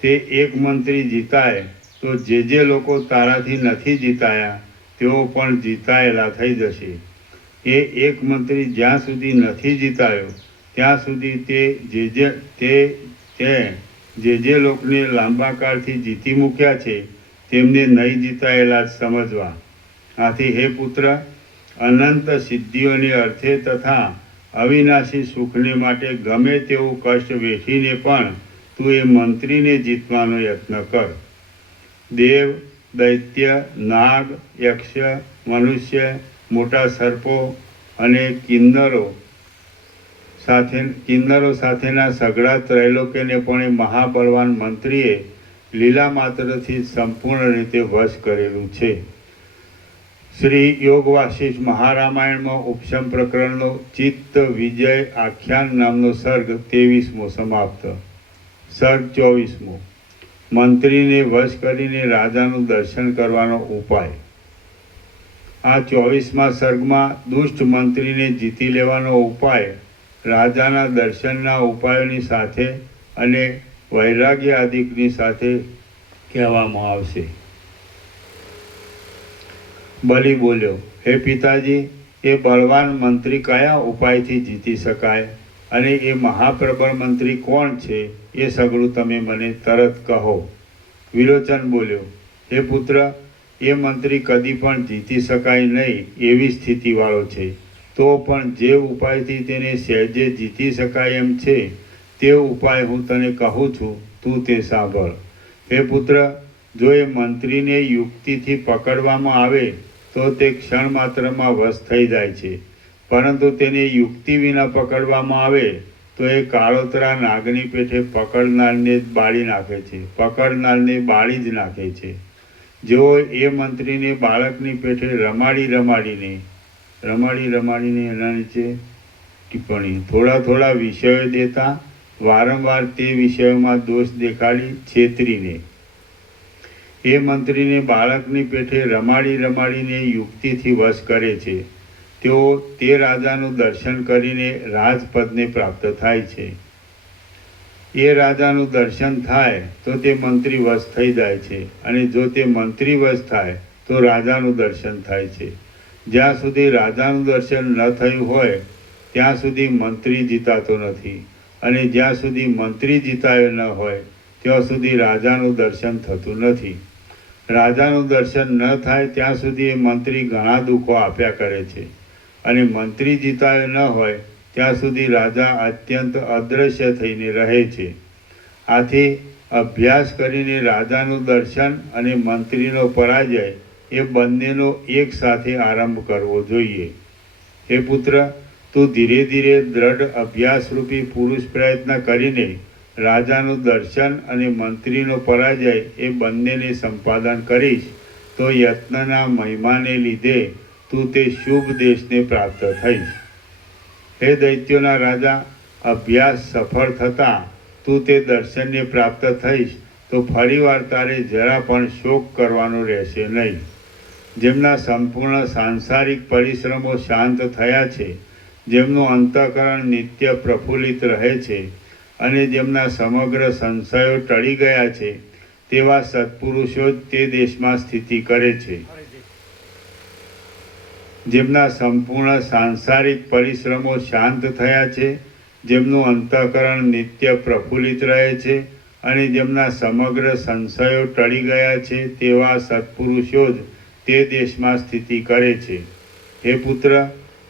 તે એક મંત્રી જીતાય તો જે લોકો તારાથી નથી જીતાયા તેઓ પણ જીતાયેલા થઈ જશે. એ એક મંત્રી જ્યાં સુધી નથી જીતાયો ત્યાં સુધી જે લોકોને લાંબા કાળથી જીતી મૂક્યા છે તેમને નહીં જીતાયેલા જ સમજવા. આથી હે પુત્ર, અનંત સિદ્ધિઓને અર્થે તથા અવિનાશી સુખને માટે ગમે તેવું કષ્ટ વેઠીને પણ તું એ મંત્રીને જીતવાનો યત્ન કર. દેવ, દૈત્ય, નાગ, યક્ષ, મનુષ્ય, મોટા સર્પો અને કિન્નરો સાથેના સઘળા ત્રૈલોક્યને પણ એ મહાબળવાન મંત્રીએ લીલા માત્રથી સંપૂર્ણ રીતે વશ કરેલું છે. શ્રી યોગ વાસિષ્ઠ મહારામાયણમાં ઉપશમ પ્રકરણનો ચિત્ત વિજય આખ્યાન નામનો સર્ગ 23મો સમાપ્ત. સર્ગ 24મો. મંત્રીને વશ કરીને રાજાનું દર્શન કરવાનો ઉપાય. આ 24મા સર્ગમાં દુષ્ટ મંત્રીને જીતી લેવાનો ઉપાય રાજાના દર્શનના ઉપાયોની સાથે અને વૈરાગ્ય આદિકની સાથે કહેવામાં આવશે. બલિ બોલ્યો, હે પિતાજી, એ બળવાન મંત્રી કયા ઉપાયથી જીતી શકાય અને એ મહાપ્રબળ મંત્રી કોણ છે એ સગળું તમે મને તરત કહો. વિરોચન બોલ્યો, હે પુત્ર, એ મંત્રી કદી પણ જીતી શકાય નહીં એવી સ્થિતિવાળો છે. તો પણ જે ઉપાયથી તેને સહેજે જીતી શકાય એમ છે તે ઉપાય હું તને કહું છું, તું તે સાંભળ. હે પુત્ર, જો એ મંત્રીને યુક્તિથી પકડવામાં આવે તો તે ક્ષણ માત્રમાં વશ થઈ જાય છે, પરંતુ તેને યુક્તિ વિના પકડવામાં આવે તો એ કાળોતરા નાગની પેઠે પકડનારને જ બાળી નાખે છે, પકડનારને બાળી જ નાખે છે. જેઓ એ મંત્રીને બાળકની પેઠે રમાડીને એના નીચે ટિપ્પણી થોડા વિષયો દેતા વારંવાર તે વિષયોમાં દોષ દેખાડી છેતરીને એ મંત્રીને બાળકની પેઠે રમાડીને યુક્તિથી વશ કરે છે. તેઓ તે રાજાનું દર્શન કરીને રાજપદને પ્રાપ્ત થાય છે. એ રાજાનું દર્શન થાય તો તે મંત્રી વશ થઈ જાય છે, અને જો તે મંત્રી વશ થાય તો રાજાનું દર્શન થાય છે. જ્યાં સુધી રાજાનું દર્શન ન થયું હોય ત્યાં સુધી મંત્રી જીતાતો નથી, અને જ્યાં સુધી મંત્રી જીતાયો ન હોય ત્યાં સુધી રાજાનું દર્શન થતું નથી. રાજાનું દર્શન ન થાય ત્યાં સુધી એ મંત્રી ઘણા દુઃખો આપ્યા કરે છે, અને મંત્રી જીતાયો ન હોય ત્યાં સુધી રાજા અત્યંત અદૃશ્ય થઈને રહે છે. આથી અભ્યાસ કરીને રાજાનું દર્શન અને મંત્રીનો પરાજય એ બંનેનો એક સાથે આરંભ કરવો જોઈએ. હે પુત્ર, તું ધીરે ધીરે દ્રઢ અભ્યાસરૂપી પુરુષ પ્રયત્ન કરીને રાજાનું દર્શન અને મંત્રીનો પરાજય એ બંનેને સંપાદન કરીશ તો યત્નના મહિમાને લીધે તું તે શુભ દેશને પ્રાપ્ત થઈશ. હે દૈત્યોના રાજા, અભ્યાસ સફળ થતાં તું તે દર્શનને પ્રાપ્ત થઈશ તો ફરીવાર તારે જરા પણ શોક કરવાનો રહેશે નહીં. જેમના સંપૂર્ણ સાંસારિક પરિશ્રમો શાંત થયા છે, જેમનું અંતઃકરણ નિત્ય પ્રફુલ્લિત રહે છે, અને જેમના સમગ્ર સંશયો ટળી ગયા છે, તેવા સત્પુરુષો જ તે દેશમાં સ્થિતિ કરે છે. જેમના સંપૂર્ણ સાંસારિક પરિશ્રમો શાંત થયા છે, જેમનું અંતઃકરણ નિત્ય પ્રફુલ્લિત રહે છે, અને જેમના સમગ્ર સંશયો ટળી ગયા છે, તેવા સત્પુરુષો જ તે દેશમાં સ્થિતિ કરે છે. હે પુત્ર,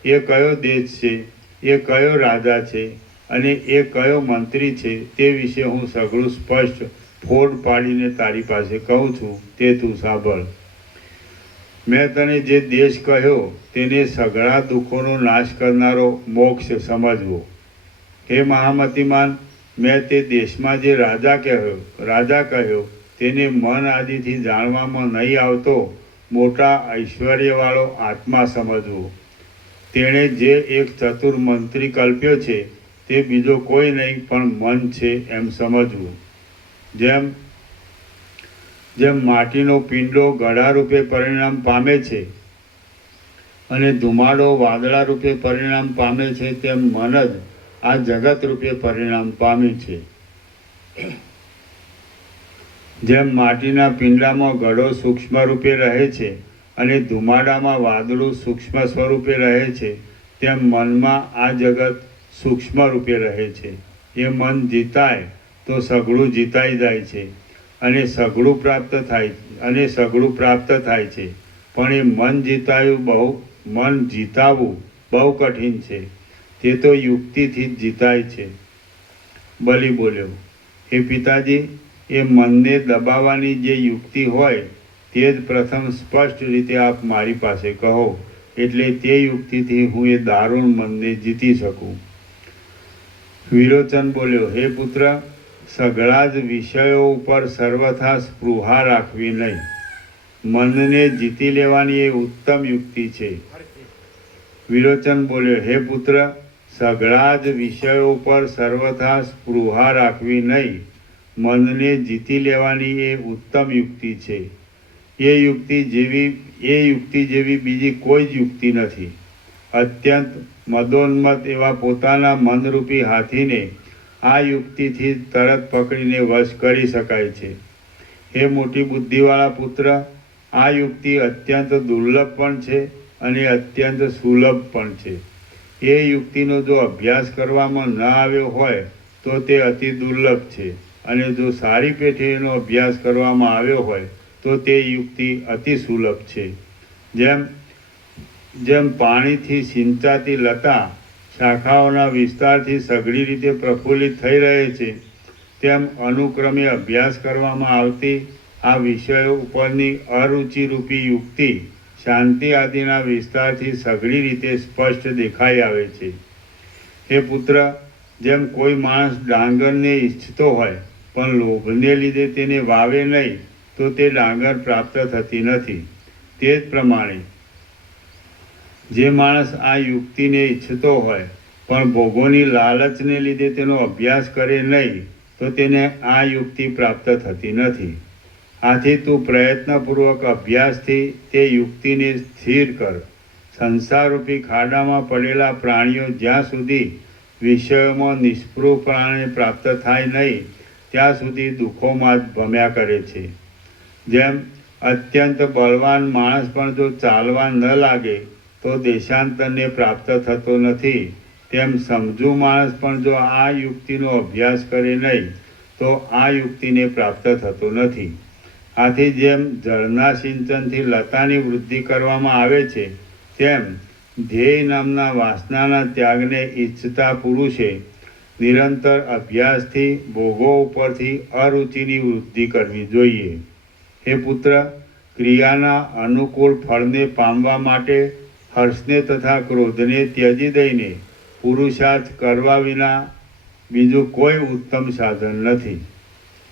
એ કયો દેશ છે, એ કયો રાજા છે અને એ કયો મંત્રી છે તે વિશે હું સઘળું સ્પષ્ટ ફોડ પાડીને તારી પાસે કહું છું, તે તું સાંભળ. મેં તને જે દેશ કહ્યો તેને સઘળા દુઃખોનો નાશ કરનારો મોક્ષ સમજવો. હે મહામતિમાન, મેં તે દેશમાં જે રાજા કહ્યો તેને મન આદિથી જાણવામાં નહીં આવતો મોટા ઐશ્વર્યવાળો આત્મા સમજવો. તેણે જે એક ચતુર મંત્રી કલ્પ્યો છે તે બીજો કોઈ નહીં પણ મન છે એમ સમજવું. જેમ માટીનો પિંડો ગળા રૂપે પરિણામ પામે છે અને ધુમાડો વાદળા રૂપે પરિણામ પામે છે, તેમ મન જ આ જગત રૂપે પરિણામ પામ્યું છે. જેમ માટીના પિંડામાં ગળો સૂક્ષ્મ રૂપે રહે છે અને ધુમાડામાં વાદળું સૂક્ષ્મ સ્વરૂપે રહે છે, તેમ મનમાં આ જગત સૂક્ષ્મ રૂપે રહે છે. એ મન જીતાય તો સઘળું જીતાઈ જાય છે અને સઘળું પ્રાપ્ત થાય છે. પણ એ મન જીતાવવું બહુ કઠિન છે. તે તો યુક્તિથી જ જીતાય છે. બલિ બોલ્યો, હે પિતાજી, એ મનને દબાવવાની જે યુક્તિ હોય તે જ પ્રથમ સ્પષ્ટ રીતે આપ મારી પાસે કહો, એટલે તે યુક્તિથી હું એ દારૂણ મનને જીતી શકું. વિરોચન બોલ્યો, હે પુત્ર, સઘળા જ વિષયો ઉપર સર્વથા સ્પૃહા રાખવી નહીં. મનને જીતી લેવાની એ ઉત્તમ યુક્તિ છે. વિરોચન બોલ્યો, હે પુત્ર, સઘળા જ વિષયો ઉપર સર્વથા સ્પૃહા રાખવી નહીં. મનને જીતી લેવાની એ ઉત્તમ યુક્તિ છે. એ યુક્તિ જેવી બીજી કોઈ જ યુક્તિ નથી. અત્યંત મદોન્મત એવા પોતાના મનરૂપી હાથીને આ યુક્તિથી તરત પકડીને વશ કરી શકાય છે. હે મોટી બુદ્ધિવાળા પુત્ર, આ યુક્તિ અત્યંત દુર્લભ પણ છે અને અત્યંત સુલભ પણ છે. એ યુક્તિનો જો અભ્યાસ કરવામાં ન આવ્યો હોય તો તે અતિ દુર્લભ છે, અને જો સારી પેઠે એનો અભ્યાસ કરવામાં આવ્યો હોય તો તે યુક્તિ અતિ સુલભ છે. જેમ પાણીથી સિંચાતી લતા શાખાઓના વિસ્તારથી સઘળી રીતે પ્રફુલ્લિત થઈ રહે છે, તેમ અનુક્રમે અભ્યાસ કરવામાં આવતી આ વિષયો ઉપરની અરુચિરૂપી યુક્તિ શાંતિ આદિના વિસ્તારથી સઘળી રીતે સ્પષ્ટ દેખાઈ આવે છે. હે પુત્ર, જેમ કોઈ માણસ ડાંગરને ઈચ્છતો હોય પણ લોભને લીધે તેને વાવે નહીં તો તે ડાંગર પ્રાપ્ત થતી નથી, તે જ પ્રમાણે જે માણસ આ યુક્તિને ઈચ્છતો હોય પણ ભોગોની લાલચને લીધે તેનો અભ્યાસ કરે નહીં તો તેને આ યુક્તિ પ્રાપ્ત થતી નથી. આથી તું પ્રયત્નપૂર્વક અભ્યાસથી તે યુક્તિને સ્થિર કર. સંસારરૂપી ખાડામાં પડેલા પ્રાણીઓ જ્યાં સુધી વિષયોમાં નિષ્પૃહપણે પ્રાપ્ત થાય નહીં ત્યાં સુધી દુઃખોમાં જ ભમ્યા કરે છે. જેમ અત્યંત બળવાન માણસ પણ જો ચાલવા ન લાગે તો દેશાંતરને પ્રાપ્ત થતો નથી, તેમ સમજુ માણસ પણ જો આ યુક્તિનો અભ્યાસ કરે નહીં તો આ યુક્તિને પ્રાપ્ત થતો નથી. આથી જેમ જળના સિંચનથી લતાની વૃદ્ધિ કરવામાં આવે છે, તેમ ધ્યેય નામના વાસનાના ત્યાગને ઈચ્છતા પુરુષે નિરંતર અભ્યાસથી ભોગો ઉપરથી અરુચિની વૃદ્ધિ કરવી જોઈએ. હે પુત્ર, ક્રિયાના અનુકૂળ ફળને પામવા માટે હર્ષને તથા ક્રોધને ત્યજી દઈને પુરુષાર્થ કરવા વિના બીજું કોઈ ઉત્તમ સાધન નથી.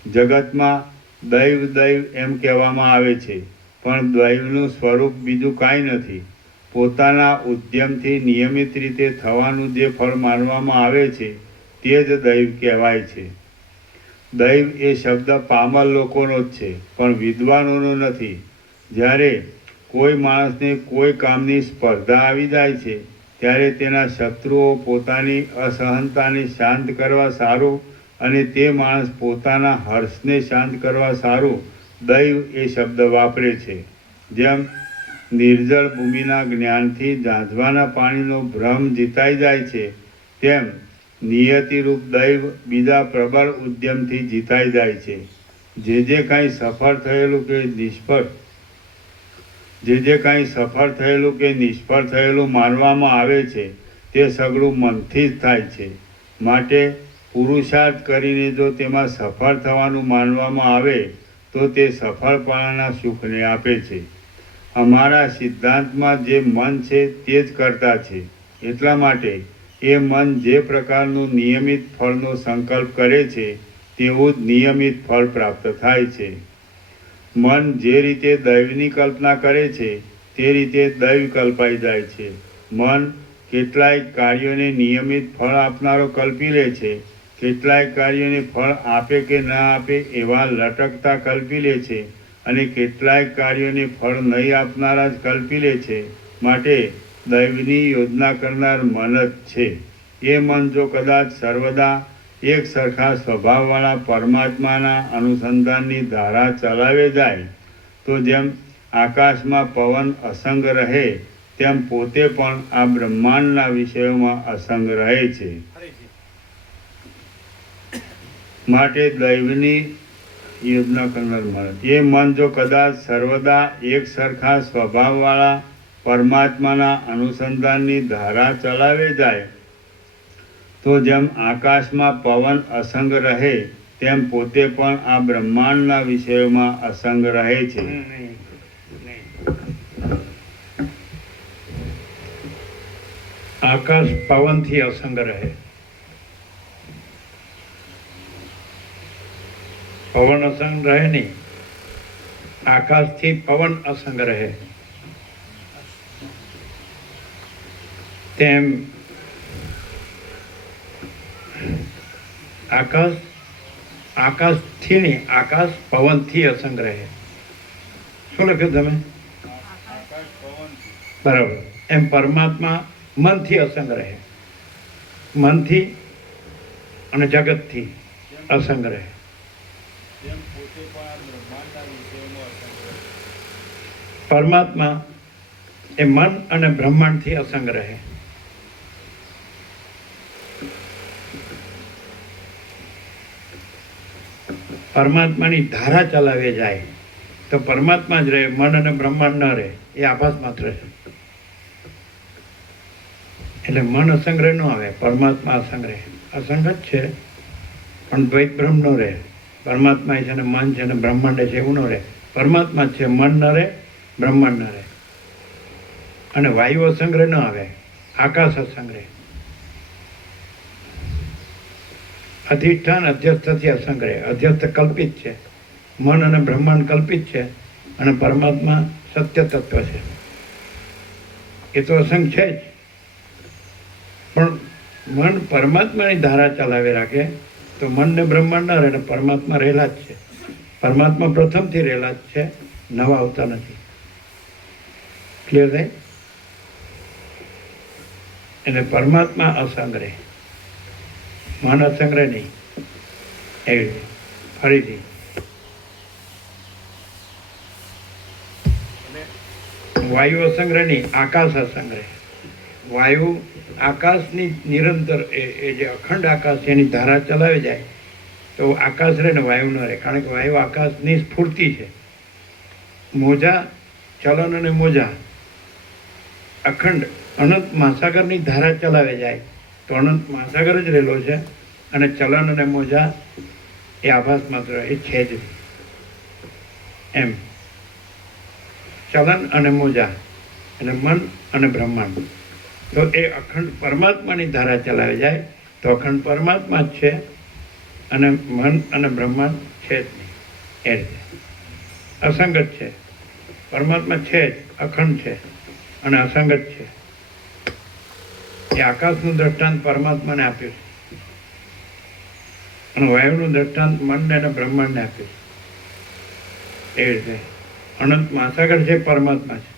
જગતમાં દૈવ એમ કહેવામાં આવે છે, પણ દૈવનું સ્વરૂપ બીજું કાંઈ નથી. પોતાના ઉદ્યમથી નિયમિત રીતે થવાનું જે ફળ માનવામાં આવે છે તે જ દૈવ કહેવાય છે. દૈવ એ શબ્દ પામર લોકોનો જ છે, પણ વિદ્વાનોનો નથી. જ્યારે કોઈ માણસને કોઈ કામની સ્પર્ધા આવી જાય છે ત્યારે તેના શત્રુઓ પોતાની અસહનતાને શાંત કરવા સારું અને તે માણસ પોતાના હર્ષને શાંત કરવા સારું દૈવ એ શબ્દ વાપરે છે. જેમ નિર્જળ ભૂમિના જ્ઞાનથી ઝાંઝવાના પાણીનો ભ્રમ જીતાઈ જાય છે, તેમ નિયતિરૂપ દૈવ બીજા પ્રબળ ઉદ્યમથી જીતાઈ જાય છે. જે કાંઈ સફળ થયેલું કે નિષ્ફળ થયેલું માનવામાં આવે છે તે સઘળું મનથી જ થાય છે. માટે પુરુષાર્થ કરીને જો તેમાં સફળ થવાનું માનવામાં આવે તો તે સફળપણાના સુખને આપે છે. અમારા સિદ્ધાંતમાં જે મન છે તે જ કરતા છે. એટલા માટે એ મન જે પ્રકારનું નિયમિત ફળનો સંકલ્પ કરે છે તેવું જ નિયમિત ફળ પ્રાપ્ત થાય છે. મન જે રીતે દૈવની કલ્પના કરે છે તે રીતે દૈવ કલ્પાઈ જાય છે. મન કેટલાય કાર્યોને નિયમિત ફળ આપનારો કલ્પી લે છે, કેટલાય કાર્યોને ફળ આપે કે ન આપે એવા લટકતા કલ્પી લે છે, અને કેટલાય કાર્યોને ફળ નહીં આપનારા જ કલ્પી લે છે. માટે દૈવની યોજના કરનાર મન જ છે. એ મન જો કદાચ સર્વદા એક સરખા સ્વભાવવાળા પરમાત્માના અનુસંધાનની ધારા ચલાવે જાય તો જેમ આકાશમાં પવન અસંગ રહે તેમ પોતે પણ આ બ્રહ્માંડના વિષયોમાં અસંગ રહે છે. માટે દૈવની યોજના કરનાર મન, એ મન જો કદાચ સર્વદા એક સરખા સ્વભાવવાળા પરમાત્માના અનુસંધાનની ધારા ચલાવે જાય તો જેમ આકાશમાં પવન અસંગ રહે તેમ પોતે પણ આ બ્રહ્માંડના વિષયોમાં અસંગ રહે છે. આકાશ પવનથી અસંગ રહે. પવન અસંગ રહે નહીં, આકાશથી પવન અસંગ રહે. તેમ આકાશ આકાશથી નહીં, આકાશ પવનથી અસંગ રહે. શું લખ્યું તમે? બરાબર. એમ પરમાત્મા મનથી અસંગ રહે, મનથી અને જગતથી અસંગ રહે. પરમાત્મા એ મન અને બ્રહ્માંડથી અસંગ રહે. પરમાત્માની ધારા ચલાવે જાય તો પરમાત્મા જ રહે, મન અને બ્રહ્માંડ ન રહે. એ આભાસ માત્ર છે. એટલે મન અસંગ રહે ન આવે, પરમાત્મા અસંગ રહે. અસંગ જ છે પણ દ્વૈત બ્રહ્મ ન રહે. પરમાત્મા છે ને મન છે ને બ્રહ્માંડ છે એવું ન રહે. પરમાત્મા છે, મન ન રહે, બ્રહ્માંડ ન રહે. અને વાયુ અસંગ રહે ન આવે, આકાશ અસંગ રહે. અધિષ્ઠાન અધ્યસ્થથી અસંગ રહે. અધ્યસ્થ કલ્પિત છે, મન અને બ્રહ્માંડ કલ્પિત છે, અને પરમાત્મા સત્ય તત્વ છે. એ તો અસંગ છે જ, પણ મન પરમાત્માની ધારા ચલાવી રાખે તો મન ને બ્રહ્માંડ ન રહે, અને પરમાત્મા રહેલા જ છે. પરમાત્મા પ્રથમથી રહેલા જ છે, નવા આવતા નથી. ક્લિયર થાય? એટલે પરમાત્મા અસંગ રહે, મન અસંગ રહે નહીં. એવી રીતે ફરીથી વાયુ અસંગ રહે નહીં, આકાશ અસંગ રહે. વાયુ આકાશની નિરંતર એ જે અખંડ આકાશ છે એની ધારા ચલાવી જાય તો આકાશ રહે ને વાયુ ન રહે. કારણ કે વાયુ આકાશની સ્ફૂર્તિ છે. મોજા, ચલન અને મોજા અખંડ અનંત મહાસાગરની ધારા ચલાવે જાય તો અનંત મહાસાગર જ રહેલો છે, અને ચલન અને મોજા એ આભાસ માત્ર, એ છે જ નહીં. એમ ચલન અને મોજા એટલે મન અને બ્રહ્માંડ, તો એ અખંડ પરમાત્માની ધારા ચલાવે જાય તો અખંડ પરમાત્મા જ છે, અને મન અને બ્રહ્માંડ છે જ નહીં. એ રીતે અસંગત છે. પરમાત્મા છે જ, અખંડ છે અને અસંગત છે. એ આકાશનું દ્રષ્ટાંત પરમાત્માને આપ્યું છે, અને વાયુનું દ્રષ્ટાંત મનને અને બ્રહ્માંડને આપ્યું છે. એ રીતે અનંત મહાસાગર છે, પરમાત્મા છે,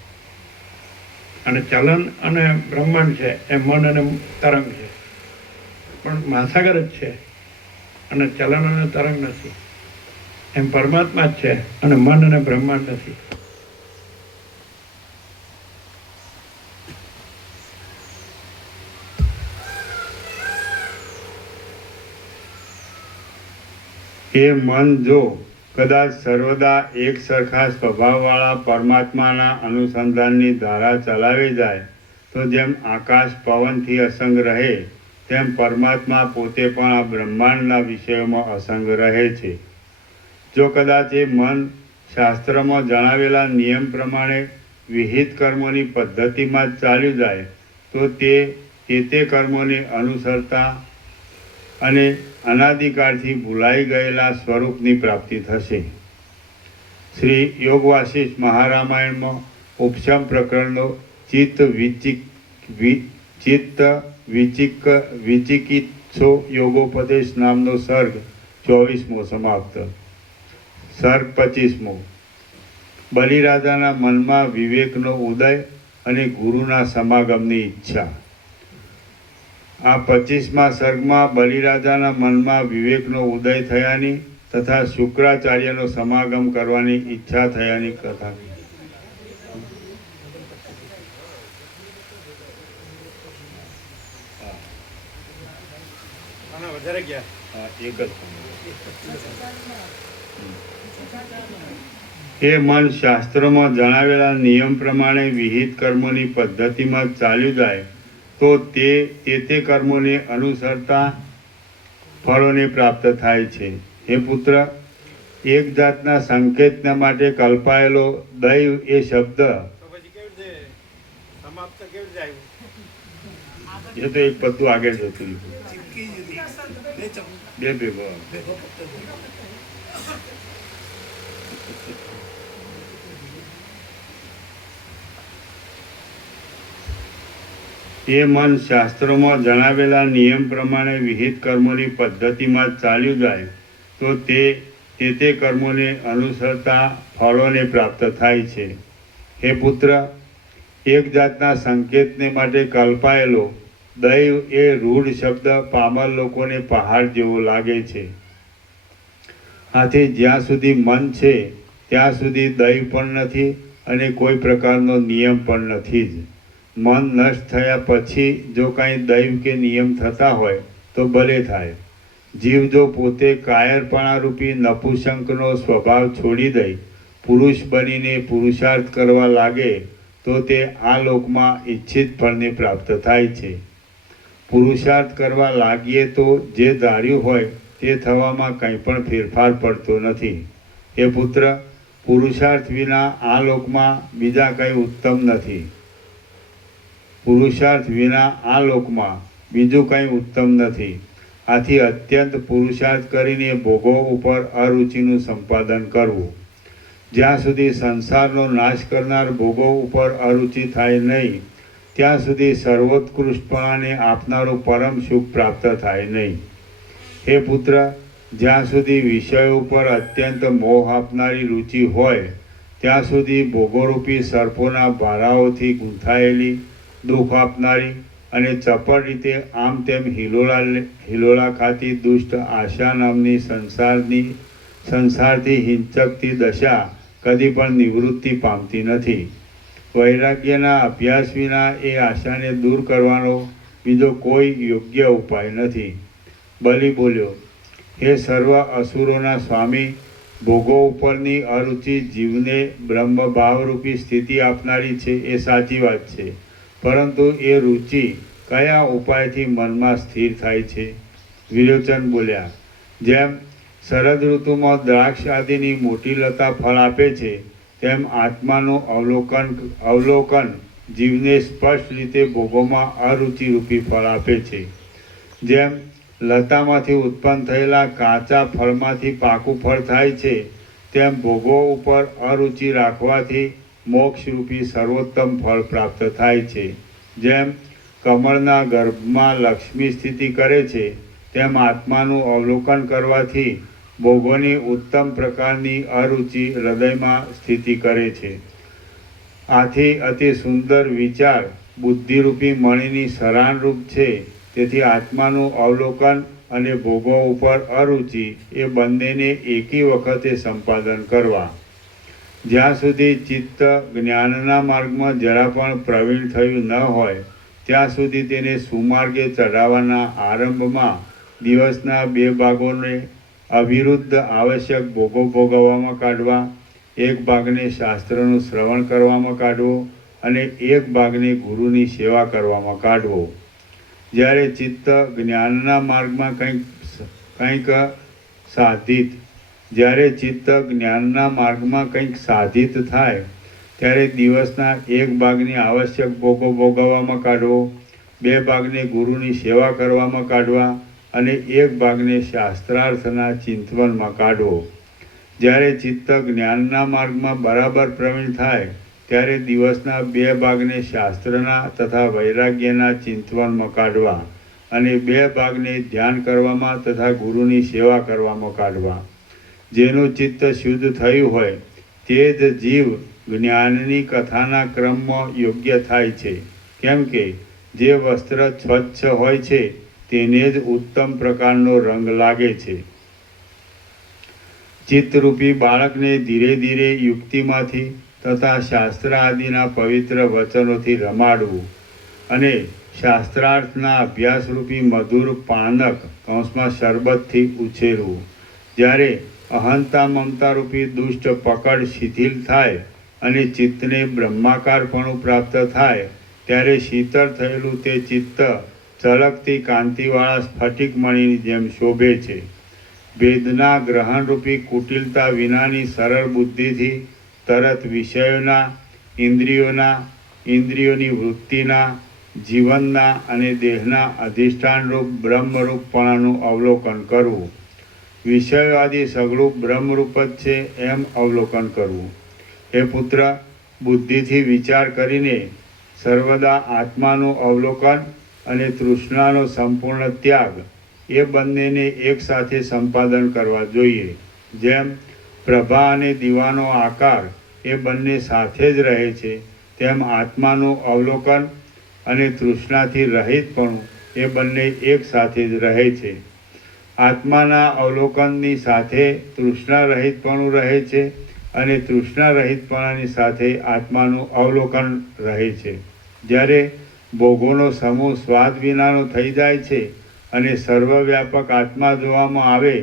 અને ચલન અને બ્રહ્માંડ છે એ મન અને તરંગ છે. પણ મહાસાગર જ છે અને ચલન અને તરંગ નથી. એમ પરમાત્મા જ છે અને મન અને બ્રહ્માંડ નથી. એ મન જો કદાચ સર્વદા એક સરખા સ્વભાવવાળા પરમાત્માના અનુસંધાનની ધારા ચલાવી જાય તો જેમ આકાશ પવનથી અસંગ રહે તેમ પરમાત્મા પોતે પણ આ બ્રહ્માંડના વિષયોમાં અસંગ રહે છે. જો કદાચ એ મન શાસ્ત્રમાં જણાવેલા નિયમ પ્રમાણે વિહિત કર્મોની પદ્ધતિમાં જ ચાલ્યું જાય તો તે કર્મોને અનુસરતા અને અનાદિકાળથી ભૂલાઈ ગયેલા સ્વરૂપની પ્રાપ્તિ થશે. શ્રી યોગ વાસિષ્ઠ મહારામાયણમાં ઉપશમ પ્રકરણનો ચિત્ત વિચિકિત્સો યોગોપદેશ નામનો સર્ગ 24મો સમાપ્ત. સર્ગ 25મો. બલિરાજાના મનમાં વિવેકનો ઉદય અને ગુરુના સમાગમની ઈચ્છા. આ 25મા સર્ગમાં બલિરાજાના મનમાં વિવેકનો ઉદય થયાની તથા શુક્રાચાર્યનો સમાગમ કરવાની ઈચ્છા થયાની કથા. વધારે ગયા એક જ. એ મન શાસ્ત્રોમાં જણાવેલા નિયમ પ્રમાણે વિહિત કર્મોની પદ્ધતિમાં ચાલ્યું જાય તો તે કર્મોને અનુસરતા ફળોને પ્રાપ્ત થાય છે. હે પુત્ર, એક જાતના સંકેતના માટે કલ્પાયેલો દૈવ એ શબ્દ તો પછી કેવી રીતે સમાપ્ત કેવી રીતે આવ્યું? એ તો એક પત્તું આગળ જતું બે ભેગો. એ મન શાસ્ત્રોમાં જણાવેલા નિયમ પ્રમાણે વિહિત કર્મોની પદ્ધતિમાં ચાલ્યું જાય તો તે કર્મોને અનુસરતા ફળોને પ્રાપ્ત થાય છે. હે પુત્ર, એક જાતના સંકેતને માટે કલ્પાયેલો દૈવ એ રૂઢ શબ્દ પામર લોકોને પહાડ જેવો લાગે છે. આથી જ્યાં સુધી મન છે ત્યાં સુધી દૈવ પણ નથી અને કોઈ પ્રકારનો નિયમ પણ નથી જ. મન નષ્ટ થયા પછી જો કાંઈ દૈવ કે નિયમ થતા હોય તો ભલે થાય. જીવ જો પોતે કાયરપણા રૂપી નપુંસકનો સ્વભાવ છોડી દઈ પુરુષ બનીને પુરુષાર્થ કરવા લાગે તો તે આ લોકમાં ઈચ્છિત ફળને પ્રાપ્ત થાય છે. પુરુષાર્થ કરવા લાગીએ તો જે ધાર્યું હોય તે થવામાં કંઈ પણ ફેરફાર પડતો નથી. એ પુત્ર, પુરુષાર્થ વિના આ લોકમાં બીજા કંઈ ઉત્તમ નથી. પુરુષાર્થ વિના આ લોકમાં બીજું કંઈ ઉત્તમ નથી. આથી અત્યંત પુરુષાર્થ કરીને ભોગો ઉપર અરુચિનું સંપાદન કરવું. જ્યાં સુધી સંસારનો નાશ કરનાર ભોગો ઉપર અરુચિ થાય નહીં ત્યાં સુધી સર્વોત્કૃષ્ટપણાને આપનારું પરમ સુખ પ્રાપ્ત થાય નહીં. હે પુત્ર, જ્યાં સુધી વિષયો ઉપર અત્યંત મોહ આપનારી રુચિ હોય ત્યાં સુધી ભોગોરૂપી સર્પોના ભારાઓથી ગૂંથાયેલી દુઃખ આપનારી અને ચપળ રીતે આમ તેમ હિલોળા ખાતી દુષ્ટ આશા નામની સંસારથી હિંચકતી દશા કદી પણ નિવૃત્તિ પામતી નથી. વૈરાગ્યના અભ્યાસ વિના એ આશાને દૂર કરવાનો બીજો કોઈ યોગ્ય ઉપાય નથી. બલિ બોલ્યો, હે સર્વ અસુરોના સ્વામી, ભોગો ઉપરની અરુચિ જીવને બ્રહ્મભાવરૂપી સ્થિતિ આપનારી છે એ સાચી વાત છે, પરંતુ એ રુચિ કયા ઉપાયથી મનમાં સ્થિર થાય છે? વિરોચન બોલ્યા, જેમ શરદ ઋતુમાં દ્રાક્ષ આદિની મોટી લતા ફળ આપે છે તેમ આત્માનું અવલોકન જીવને સ્પષ્ટ રીતે ભોગોમાં અરુચિરૂપી ફળ આપે છે. જેમ લતામાંથી ઉત્પન્ન થયેલા કાચા ફળમાંથી પાકું ફળ થાય છે તેમ ભોગો ઉપર અરુચિ રાખવાથી મોક્ષરૂપી સર્વોત્તમ ફળ પ્રાપ્ત થાય છે. જેમ કમળના ગર્ભમાં લક્ષ્મી સ્થિતિ કરે છે તેમ આત્માનું અવલોકન કરવાથી ભોગોની ઉત્તમ પ્રકારની અરુચિ હૃદયમાં સ્થિતિ કરે છે. આથી અતિ સુંદર વિચાર બુદ્ધિરૂપી મણીની સરાનરૂપ છે. તેથી આત્માનું અવલોકન અને ભોગો ઉપર અરુચિ એ બંનેને એકી વખતે સંપાદન કરવા. જ્યાં સુધી ચિત્ત જ્ઞાનના માર્ગમાં જરા પણ પ્રવીણ થયું ન હોય ત્યાં સુધી તેને સુમાર્ગે ચઢાવવાના આરંભમાં દિવસના 2 ભાગોને અવિરુદ્ધ આવશ્યક ભોગો ભોગવવામાં કાઢવા, એક ભાગને શાસ્ત્રનું શ્રવણ કરવામાં કાઢવો અને એક ભાગને ગુરુની સેવા કરવામાં કાઢવો. જ્યારે ચિત્ત જ્ઞાનના માર્ગમાં કંઈક સાધિત થાય ત્યારે દિવસના 1 ભાગને આવશ્યક ભોગો ભોગવવામાં કાઢવો, 2 ભાગને ગુરુની સેવા કરવામાં કાઢવા અને 1 ભાગને શાસ્ત્રાર્થના ચિંતવનમાં કાઢવો. જ્યારે ચિત્ત જ્ઞાનના માર્ગમાં બરાબર પ્રવીણ થાય ત્યારે દિવસના 2 ભાગને શાસ્ત્રના તથા વૈરાગ્યના ચિંતવનમાં કાઢવા અને 2 ભાગને ધ્યાન કરવામાં તથા ગુરુની સેવા કરવામાં કાઢવા. જેનું ચિત્ત શુદ્ધ થયું હોય તે જ જીવ જ્ઞાનની કથાના ક્રમમાં યોગ્ય થાય છે. કેમ કે જે વસ્ત્ર સ્વચ્છ હોય છે તેને જ ઉત્તમ પ્રકારનો રંગ લાગે છે. ચિત્તરૂપી બાળકને ધીરે ધીરે યુક્તિમાંથી તથા શાસ્ત્ર આદિના પવિત્ર વચનોથી રમાડવું અને શાસ્ત્રાર્થના અભ્યાસરૂપી મધુર પાનક શરબતથી ઉછેરવું. જ્યારે અહંતા મમતારૂપી દુષ્ટ પકડ શિથિલ થાય અને ચિત્તને બ્રહ્માકારપણું પ્રાપ્ત થાય ત્યારે શીતળ થયેલું તે ચિત્ત ચળકતી કાંતિવાળા સ્ફટિક મણીની જેમ શોભે છે. વેદના ગ્રહણરૂપી કુટિલતા વિનાની સરળ બુદ્ધિથી તરત વિષયોના, ઇન્દ્રિયોની વૃત્તિના, જીવનના અને દેહના અધિષ્ઠાનરૂપ બ્રહ્મરૂપપણાનું અવલોકન કરવું. વિષયો આદિ સગળું બ્રહ્મરૂપ જ છે એમ અવલોકન કરવું. હે પુત્ર, બુદ્ધિથી વિચાર કરીને સર્વદા આત્માનું અવલોકન અને તૃષ્ણાનો સંપૂર્ણ ત્યાગ એ બંનેને એકસાથે સંપાદન કરવા જોઈએ. જેમ પ્રભા અને દીવાનો આકાર એ બંને સાથે જ રહે છે, તેમ આત્માનું અવલોકન અને તૃષ્ણાથી રહિતપણું એ બંને એક સાથે જ રહે છે. આત્માના અવલોકનની સાથે તૃષ્ણા રહિતપણું રહે છે અને તૃષ્ણા રહિતપણાની સાથે આત્માનું અવલોકન રહે છે. જ્યારે ભોગોનો સમૂહ સ્વાદ વિનાનો થઈ જાય છે અને સર્વવ્યાપક આત્મા જોવામાં આવે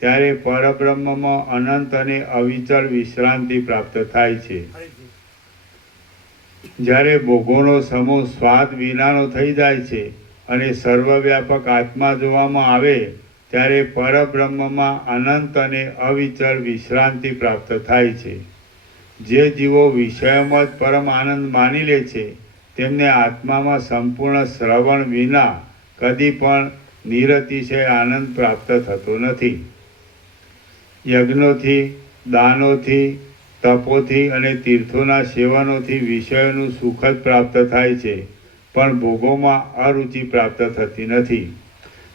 ત્યારે પરબ્રહ્મમાં અનંત અને અવિચળ વિશ્રાંતિ પ્રાપ્ત થાય છે. જ્યારે ભોગોનો સમૂહ સ્વાદ વિનાનો થઈ જાય છે અને સર્વવ્યાપક આત્મા જોવામાં આવે ત્યારે પરબ્રહ્મમાં અનંત અને અવિચળ વિશ્રાંતિ પ્રાપ્ત થાય છે. જે જીવો વિષયોમાં જ પરમ આનંદ માની લે છે તેમને આત્મામાં સંપૂર્ણ શ્રવણ વિના કદી પણ નિરતિશય આનંદ પ્રાપ્ત થતો નથી. યજ્ઞોથી, દાનોથી, તપોથી અને તીર્થોના સેવનોથી વિષયોનું સુખ જ પ્રાપ્ત થાય છે, પણ ભોગોમાં અરુચિ પ્રાપ્ત થતી નથી.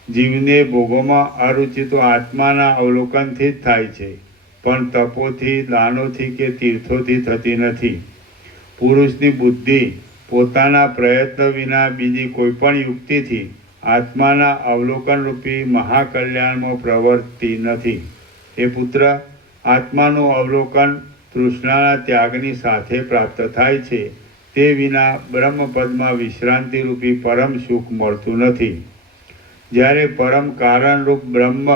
જીવને ભોગોમાં અરુચિ તો આત્માના અવલોકનથી જ થાય છે, પણ તપોથી, દાનોથી કે તીર્થોથી થતી નથી. પુરુષની બુદ્ધિ પોતાના પ્રયત્ન વિના બીજી કોઈ પણ યુક્તિથી આત્માના અવલોકનરૂપી મહાકલ્યાણમાં પ્રવર્તતી નથી. એ પુત્ર, આત્માનું અવલોકન તૃષ્ણાના ત્યાગની સાથે પ્રાપ્ત થાય છે. તે વિના બ્રહ્મપદમાં વિશ્રાંતિરૂપી પરમ સુખ મળતું નથી. જ્યારે પરમ કારણરૂપ બ્રહ્મ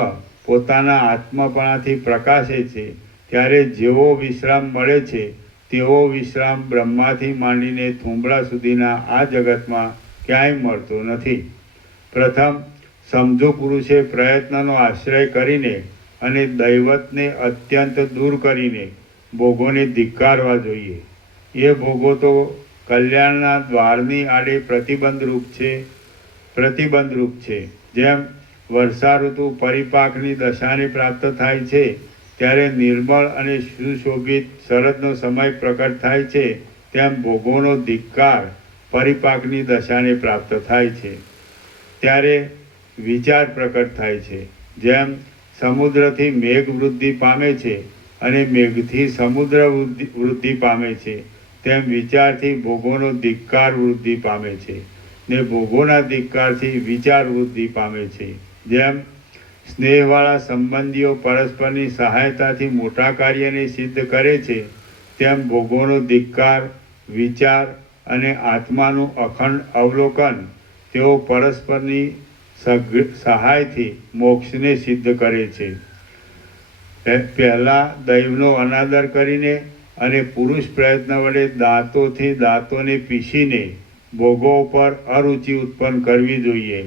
પોતાના આત્મપણાથી પ્રકાશે છે ત્યારે જેવો વિશ્રામ મળે છે તેવો વિશ્રામ બ્રહ્માથી માંડીને થુંબડા સુધીના આ જગતમાં ક્યાંય મળતો નથી. પ્રથમ સમજુ પુરુષે પ્રયત્નનો આશ્રય કરીને અને દૈવતને અત્યંત દૂર કરીને ભોગોને ધિક્કારવા જોઈએ. એ ભોગો તો કલ્યાણના દ્વારની આડે પ્રતિબંધરૂપ છે. જેમ વર્ષા ઋતુ પરિપાકની દશાને પ્રાપ્ત થાય છે ત્યારે નિર્મળ અને સુશોભિત શરદનો સમય પ્રકટ થાય છે, તેમ ભોગોનો ધિક્કાર પરિપાકની દશાને પ્રાપ્ત થાય છે ત્યારે વિચાર પ્રકટ થાય છે. જેમ સમુદ્રથી મેઘ વૃદ્ધિ પામે છે અને મેઘથી સમુદ્ર વૃદ્ધિ પામે છે, તેમ વિચારથી ભોગોનો ધિક્કાર વૃદ્ધિ પામે છે ને ભોગોના ધિક્કારથી વિચાર વૃદ્ધિ પામે છે. જેમ સ્નેહવાળા સંબંધીઓ પરસ્પરની સહાયતાથી મોટા કાર્યને સિદ્ધ કરે છે, તેમ ભોગોનો ધિક્કાર, વિચાર અને આત્માનું અખંડ અવલોકન તેઓ પરસ્પરની સહાયથી મોક્ષને સિદ્ધ કરે છે. પહેલાં દૈવનો અનાદર કરીને અને પુરુષ પ્રયત્ન વડે દાંતોને પીસીને ભોગો ઉપર અરુચિ ઉત્પન્ન કરવી જોઈએ.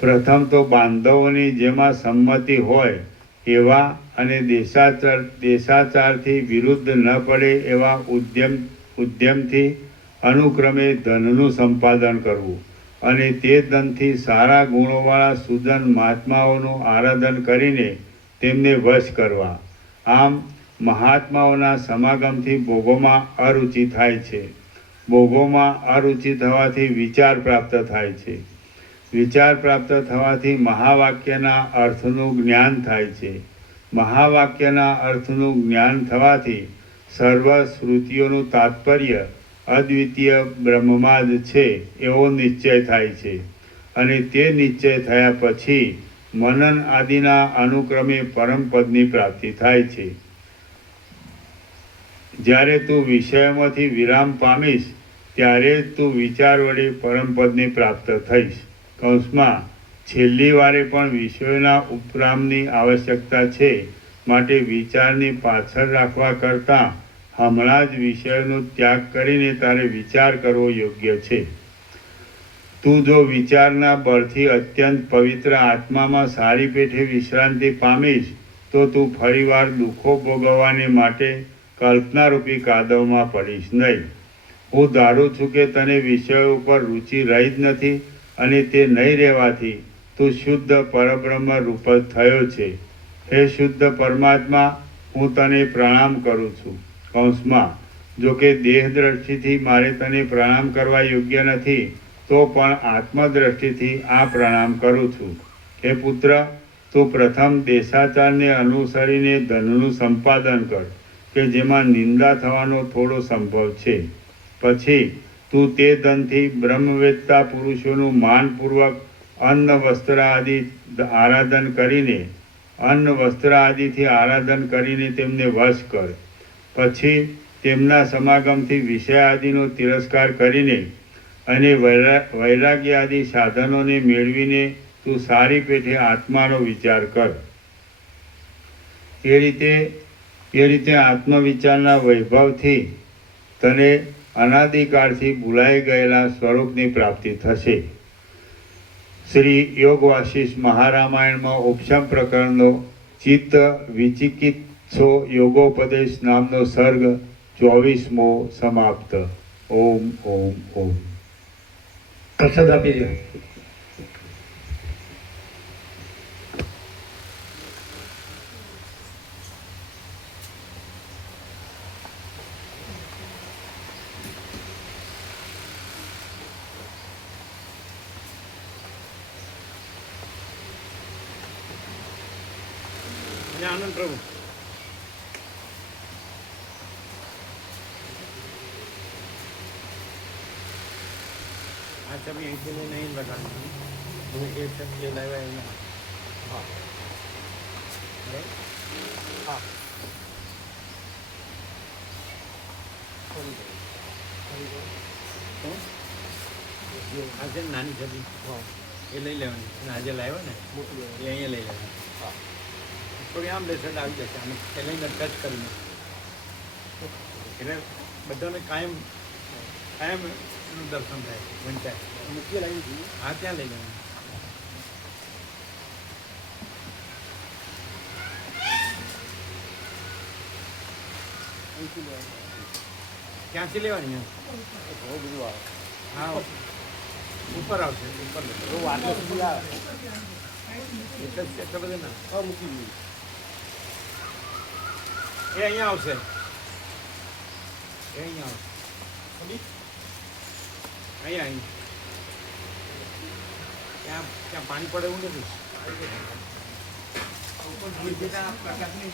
પ્રથમ તો બાંધવોની જેમાં સંમતિ હોય એવા અને દેશાચારથી વિરુદ્ધ ન પડે એવા ઉદ્યમથી અનુક્રમે ધનનું સંપાદન કરવું અને તે ધનથી સારા ગુણોવાળા સુજન મહાત્માઓનું આરાધન કરીને તેમને વશ કરવા. આમ મહાત્માઓના સમાગમથી ભોગોમાં અરુચિ થાય છે. ભોગોમાં અરુચિ થવાથી વિચાર પ્રાપ્ત થાય છે. વિચાર પ્રાપ્ત થવાથી મહાવાક્યના અર્થનું જ્ઞાન થાય છે. મહાવાક્યના અર્થનું જ્ઞાન થવાથી સર્વ શ્રુતિઓનું તાત્પર્ય અદ્વિતીય બ્રહ્મમાં જ છે એવો નિશ્ચય થાય છે અને તે નિશ્ચય થયા પછી મનન આદિના અનુક્રમે પરમપદની પ્રાપ્તિ થાય છે. જ્યારે તું વિષયોમાંથી વિરામ પામીશ ત્યારે જ તું વિચાર વડે પરમપદને પ્રાપ્ત થઈશ. કૌંસમાં છેલ્લી વારે પણ વિષયોના ઉપરામની આવશ્યકતા છે, માટે વિચારની પાછળ રાખવા કરતાં હમણાં જ વિષયોનો ત્યાગ કરીને તારે વિચાર કરવો યોગ્ય છે. તું જો વિચારના બળથી અત્યંત પવિત્ર આત્મામાં સારી પેઠે વિશ્રાંતિ પામીશ તો તું ફરીવાર દુઃખો ભોગવવાને માટે કલ્પનારૂપી કાદવમાં પડીશ નહીં. હું ધારું છું કે તને વિષયો ઉપર રુચિ રહી જ નથી અને તે નહીં રહેવાથી તું શુદ્ધ પરબ્રહ્મ રૂપ જ થયો છે. હે શુદ્ધ પરમાત્મા, હું તને પ્રણામ કરું છું. કૌંસમાં જોકે દેહ દ્રષ્ટિથી મારે તને પ્રણામ કરવા યોગ્ય નથી, તો પણ આત્મદ્રષ્ટિથી આ પ્રણામ કરું છું. હે પુત્ર, તું પ્રથમ દેશાચારને અનુસરીને ધનનું સંપાદન કર કે જેમાં નિંદા થવાનો થોડો સંભવ છે. પછી તું તે ધનથી બ્રહ્મવેત્તા પુરુષોનું માનપૂર્વક અન્ન વસ્ત્ર આદિ આરાધન કરીને તેમને વશ કર. પછી તેમના સમાગમથી વિષય આદિનો તિરસ્કાર કરીને અને વૈરાગ્ય આદિ સાધનોને મેળવીને તું સારી પેઠે આત્માનો વિચાર કર. એ રીતે આત્મવિચારના વૈભવથી તને અનાદિકાળથી ભૂલાઈ ગયેલા સ્વરૂપની પ્રાપ્તિ થશે. શ્રી યોગ વાસિષ્ઠ મહારામાયણમાં ઉપશમ પ્રકરણનો ચિત્ત વિચિકિત્સો યોગોપદેશ નામનો સર્ગ 24મો સમાપ્ત. ઓમ ઓમ ઓમ. પ્રસાદ આપી દો. અને આનંદ પ્રભુ આ છબી અહીંથી લઈને અહીં લગાડવાની. હું એ છબી જે લાવ્યા એમાં આ છે ને નાની છબી એ લઈ લેવાની. અને આજે લાવ્યો ને એ અહીંયા લઈ લેવાની. થોડી આમ લેશે એટલે આવી જશે. આમ લઈને ટચ કરીને એટલે બધાને કાયમ એનું દર્શન થાય, વંચાય. મૂકી લાવી હા, ત્યાં લઈ લેવાનું. ક્યાંથી લેવાની? બહુ બધું આવે. હા, ઉપર આવશે. ઉપર બહુ વાંધો સુધી આવે એટલે બધે ના. મૂકી દીધું. એ અહીંયા આવશે. એ અહીંયા આવશે. અહીંયા ત્યાં પાણી પડે એવું નથી. પ્રકાશની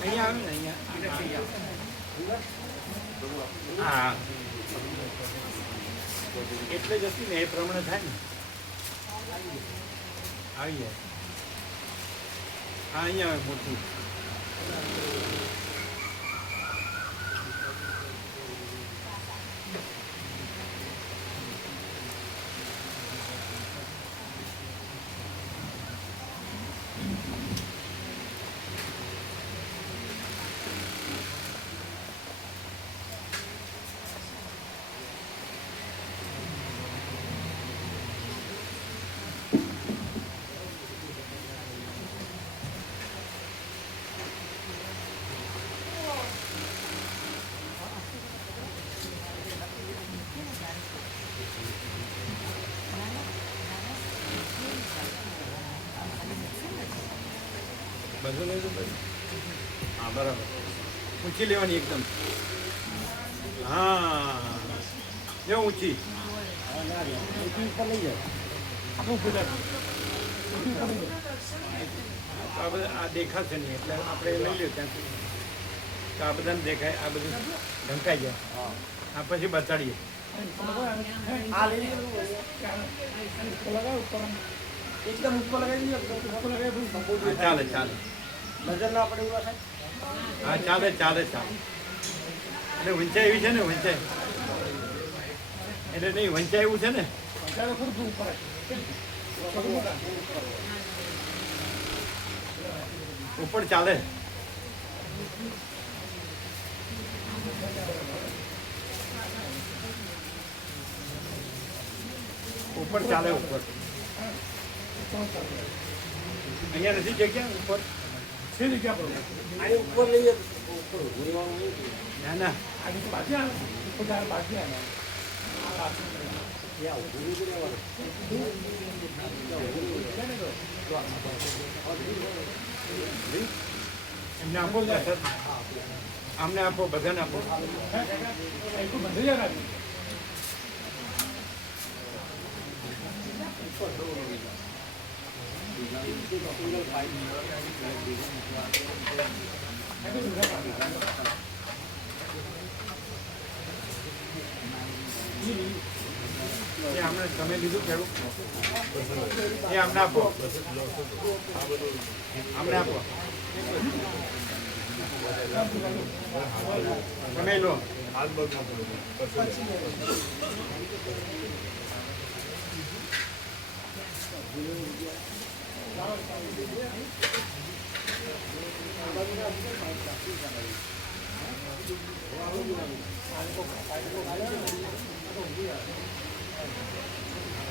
અહીંયા આવે ને અહીંયા. હા, એટલે જ હતી ને એ પ્રમાણે થાય ને. આવી જાય. હા, અહીંયા આવે મોટી. બધું લઈ દઉં. હા, બરાબર. ઊંચી લેવાની એકદમ. હા, જો ઊંચી. આ દેખાશે નહીં એટલે આપણે લઈ લઈએ ત્યાંથી. તો આ બધાને દેખાય, આ બધું ઢંકાઈ જાય. આ પછી બતાડીએ. એકદમ ઉપર લગાવી દઈએ. હા, ચાલે ચાલે. નજર ના પડે એવું થાય. હા, ચાલે ચાલે ચાલે. એટલે વંચાય એવી છે ને, વંચાય એટલે નહીં, વંચાય એવું છે ને. ઉપર ચાલે. ઉપર ચાલે. ઉપર અહીંયા નથી જગ્યા. ઉપર છે જગ્યા પર. આની ઉપર લઈએ. ઉપર ના ના, બાકી આવે. એમને આપો પ્રસાદ. આમને આપો, બધાને આપો. એ આમને તમે લીધું ખેડૂત એ આમને આપો, આમને આપો. તમે લો.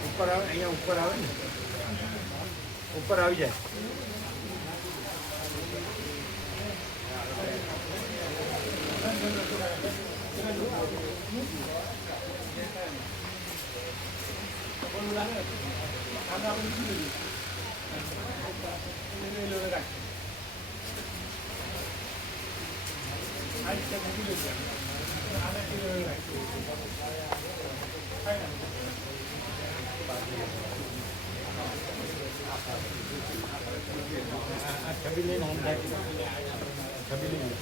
ઉપર આવે, અહીંયા ઉપર આવે ને, ઉપર આવી જાય. છબી લઈને છબી લઈને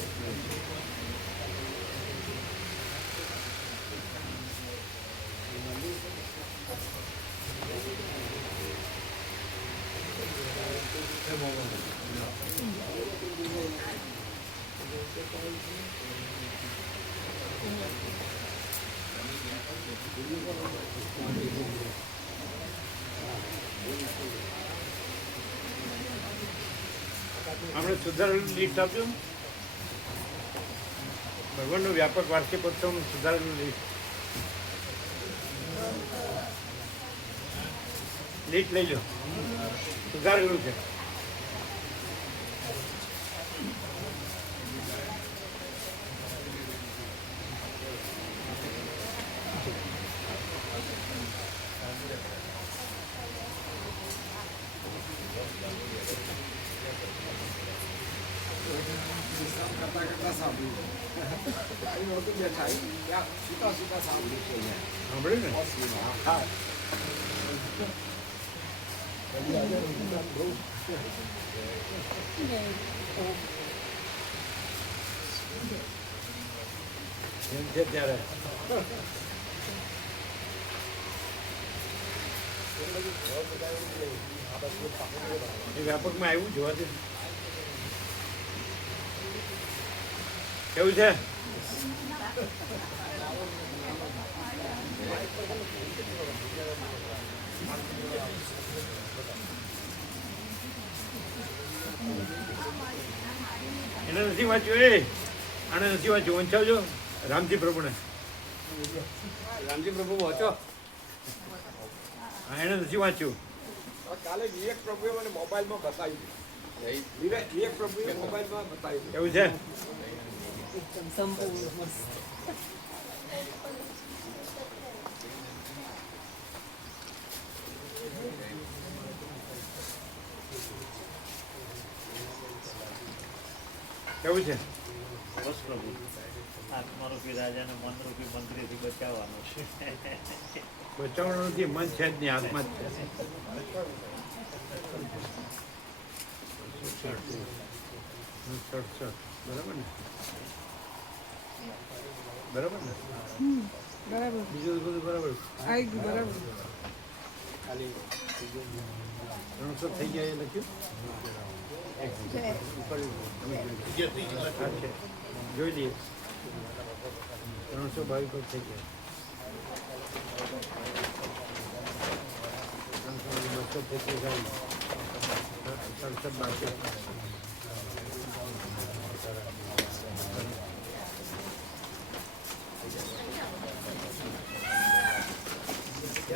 આપણે સુધારેલું લિસ્ટ આપજો. ભગવાનનું વ્યાપક વાર્ષિકોત્સવનું સુધારેલું લિસ્ટ લઈ લો. સુધારેલું છે. સાંભળ્યું ને? હા. એમ છે ત્યારે એ વ્યાપકમાં આવ્યું જોવા દે કેવું છે. એને નથી વાંચ્યું, આને નથી વાંચ્યું. વંચાવજો રામજી પ્રભુને. રામજી પ્રભુ વાંચો. હા, એને નથી વાંચ્યું. કાલે વિવેક પ્રભુએ મને મોબાઈલમાં બતાવ્યું. વિવેક પ્રભુએ મોબાઈલમાં બતાવ્યું. એવું છે. કેવું છે. બસ પ્રભુ આત્મારૂપી રાજાને મનરૂપી મંત્રીથી બચાવવાનું છે. બચાવવાનું નથી, મન છે જ નહીં, આત્મા જ છે. બરાબર ને? બરાબર ને? બરાબર. બીજું બધું બરાબર. આવી ગયું બરાબર. ખાલી 300 થઈ ગયા એ લખ્યું. જોઈ લઈએ. 322 પર થઈ ગયા. 200 થઈ ગયા. 67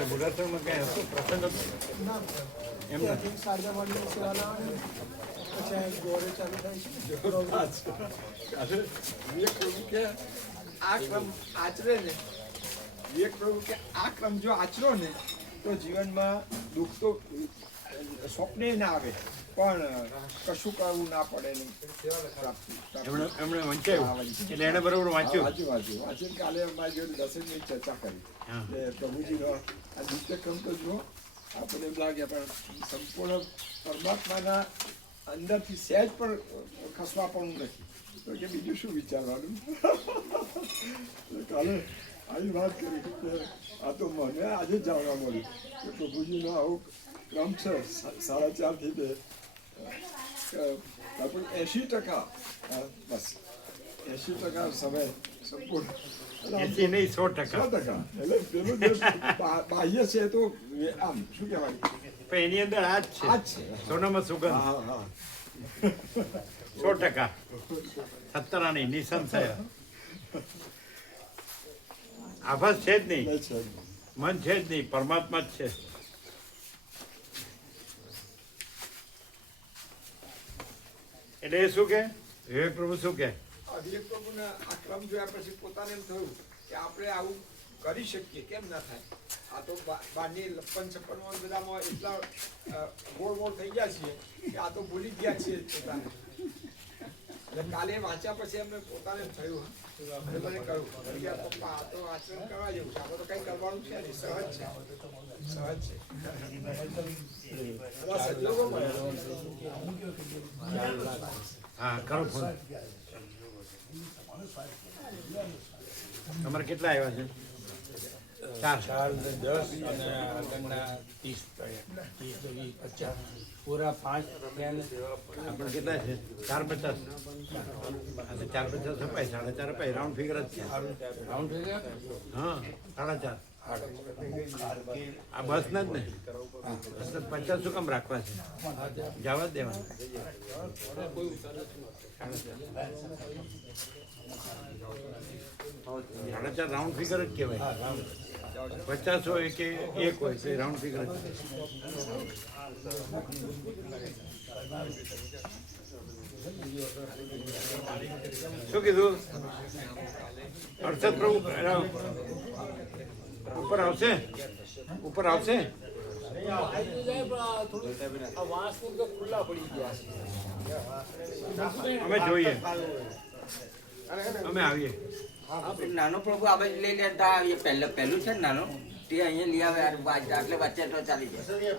બુઢાસરમાં ક્યાં હતું પ્રસંગ હતો એમ નથી. શારદાવાડીની સેવા લાવવાની પછી ગોળે ચાલુ થાય છે. વિવેક પ્રભુ કે આ ક્રમ આચરે ને વિવેક પ્રભુ કે આ ક્રમ જો આચરો ને તો જીવનમાં દુઃખ તો સ્વપ્ને ના આવે પણ કશું કરવું ના પડે નહીં. એમણે વંચાયું એટલે એને બરોબર વાંચ્યું. વાંચીને કાલે અમારી જોડે 10 મિનિટ ચર્ચા કરી કે પ્રભુજીનો આ નિત્યક્રમ તો જુઓ આપણને એમ લાગે પણ સંપૂર્ણ પરમાત્માના અંદરથી સહેજ પણ ખસવા પણ નથી, તો કે બીજું શું વિચારવાનું. કાલે આવી વાત કરી કે આ તો મને આજે જ જાણવા મળ્યું કે પ્રભુજીનો આવો ક્રમ છે 4:30 થી લગભગ 80% બસ 80% સમય સંપૂર્ણ 80 નહીં 100%. 100%. એટલે પેલું જે બાહ્ય છે તો આમ શું કહેવાય પણ એની અંદર આ જ આ છે જ છે. સોનામાં સુગંધ. હા 100%. 17 નહીં નિસંશય. આભાસ છે જ નહીં, છે. મન છે જ નહીં, પરમાત્મા જ છે. એટલે એ શું કે વિવેક પ્રભુ શું કે વિવેક પ્રભુના આ ક્રમ જોયા પછી પોતાને એમ થયું કે આપણે આવું કરી શકીએ, કેમ ના થાય. આ તો બહારની 56 બધામાં એટલા ગોળ થઈ ગયા છીએ કે આ તો ભૂલી ગયા છીએ પોતાને. એટલે કાલે વાંચ્યા પછી એમને પોતાને એમ થયું મને કહ્યું કે પપ્પા આ તો આચરણ કરવા જેવું છે, આપણે તો કંઈ કરવાનું છે નહીં, સહજ છે. બધા સંજોગો હા કરો ફોન. તમારે કેટલા આવ્યા છે? 4 4 ને 10 અને આગળના 30 50 પૂરા 5 આપણે કેટલા છે? 450. હા તો 450 અપાય, 4.5 અપાય, રાઉન્ડ ફિગર જ છે. રાઉન્ડ થઈ ગયા. હા 4.5. આ બસ ના જ ને? બસ તો 50 શું કામ રાખવા છે? જવા જ દેવાના. 4.5 રાઉન્ડ ફિગર જ કહેવાય. 50 હોય કે 1 હોય તો રાઉન્ડ ફિગર જ શું કીધું હર્ષદ પ્રભુ? ઉપર આવશે, ઉપર આવશે. અમે જોઈએ, અમે આવીએ. નાનો પ્રભુ આ બાજુ લઈ લેતા આવીએ. પહેલું છે ને નાનો તે અહીંયા લઈ આવે આટલે વચ્ચે તો ચાલી જાય.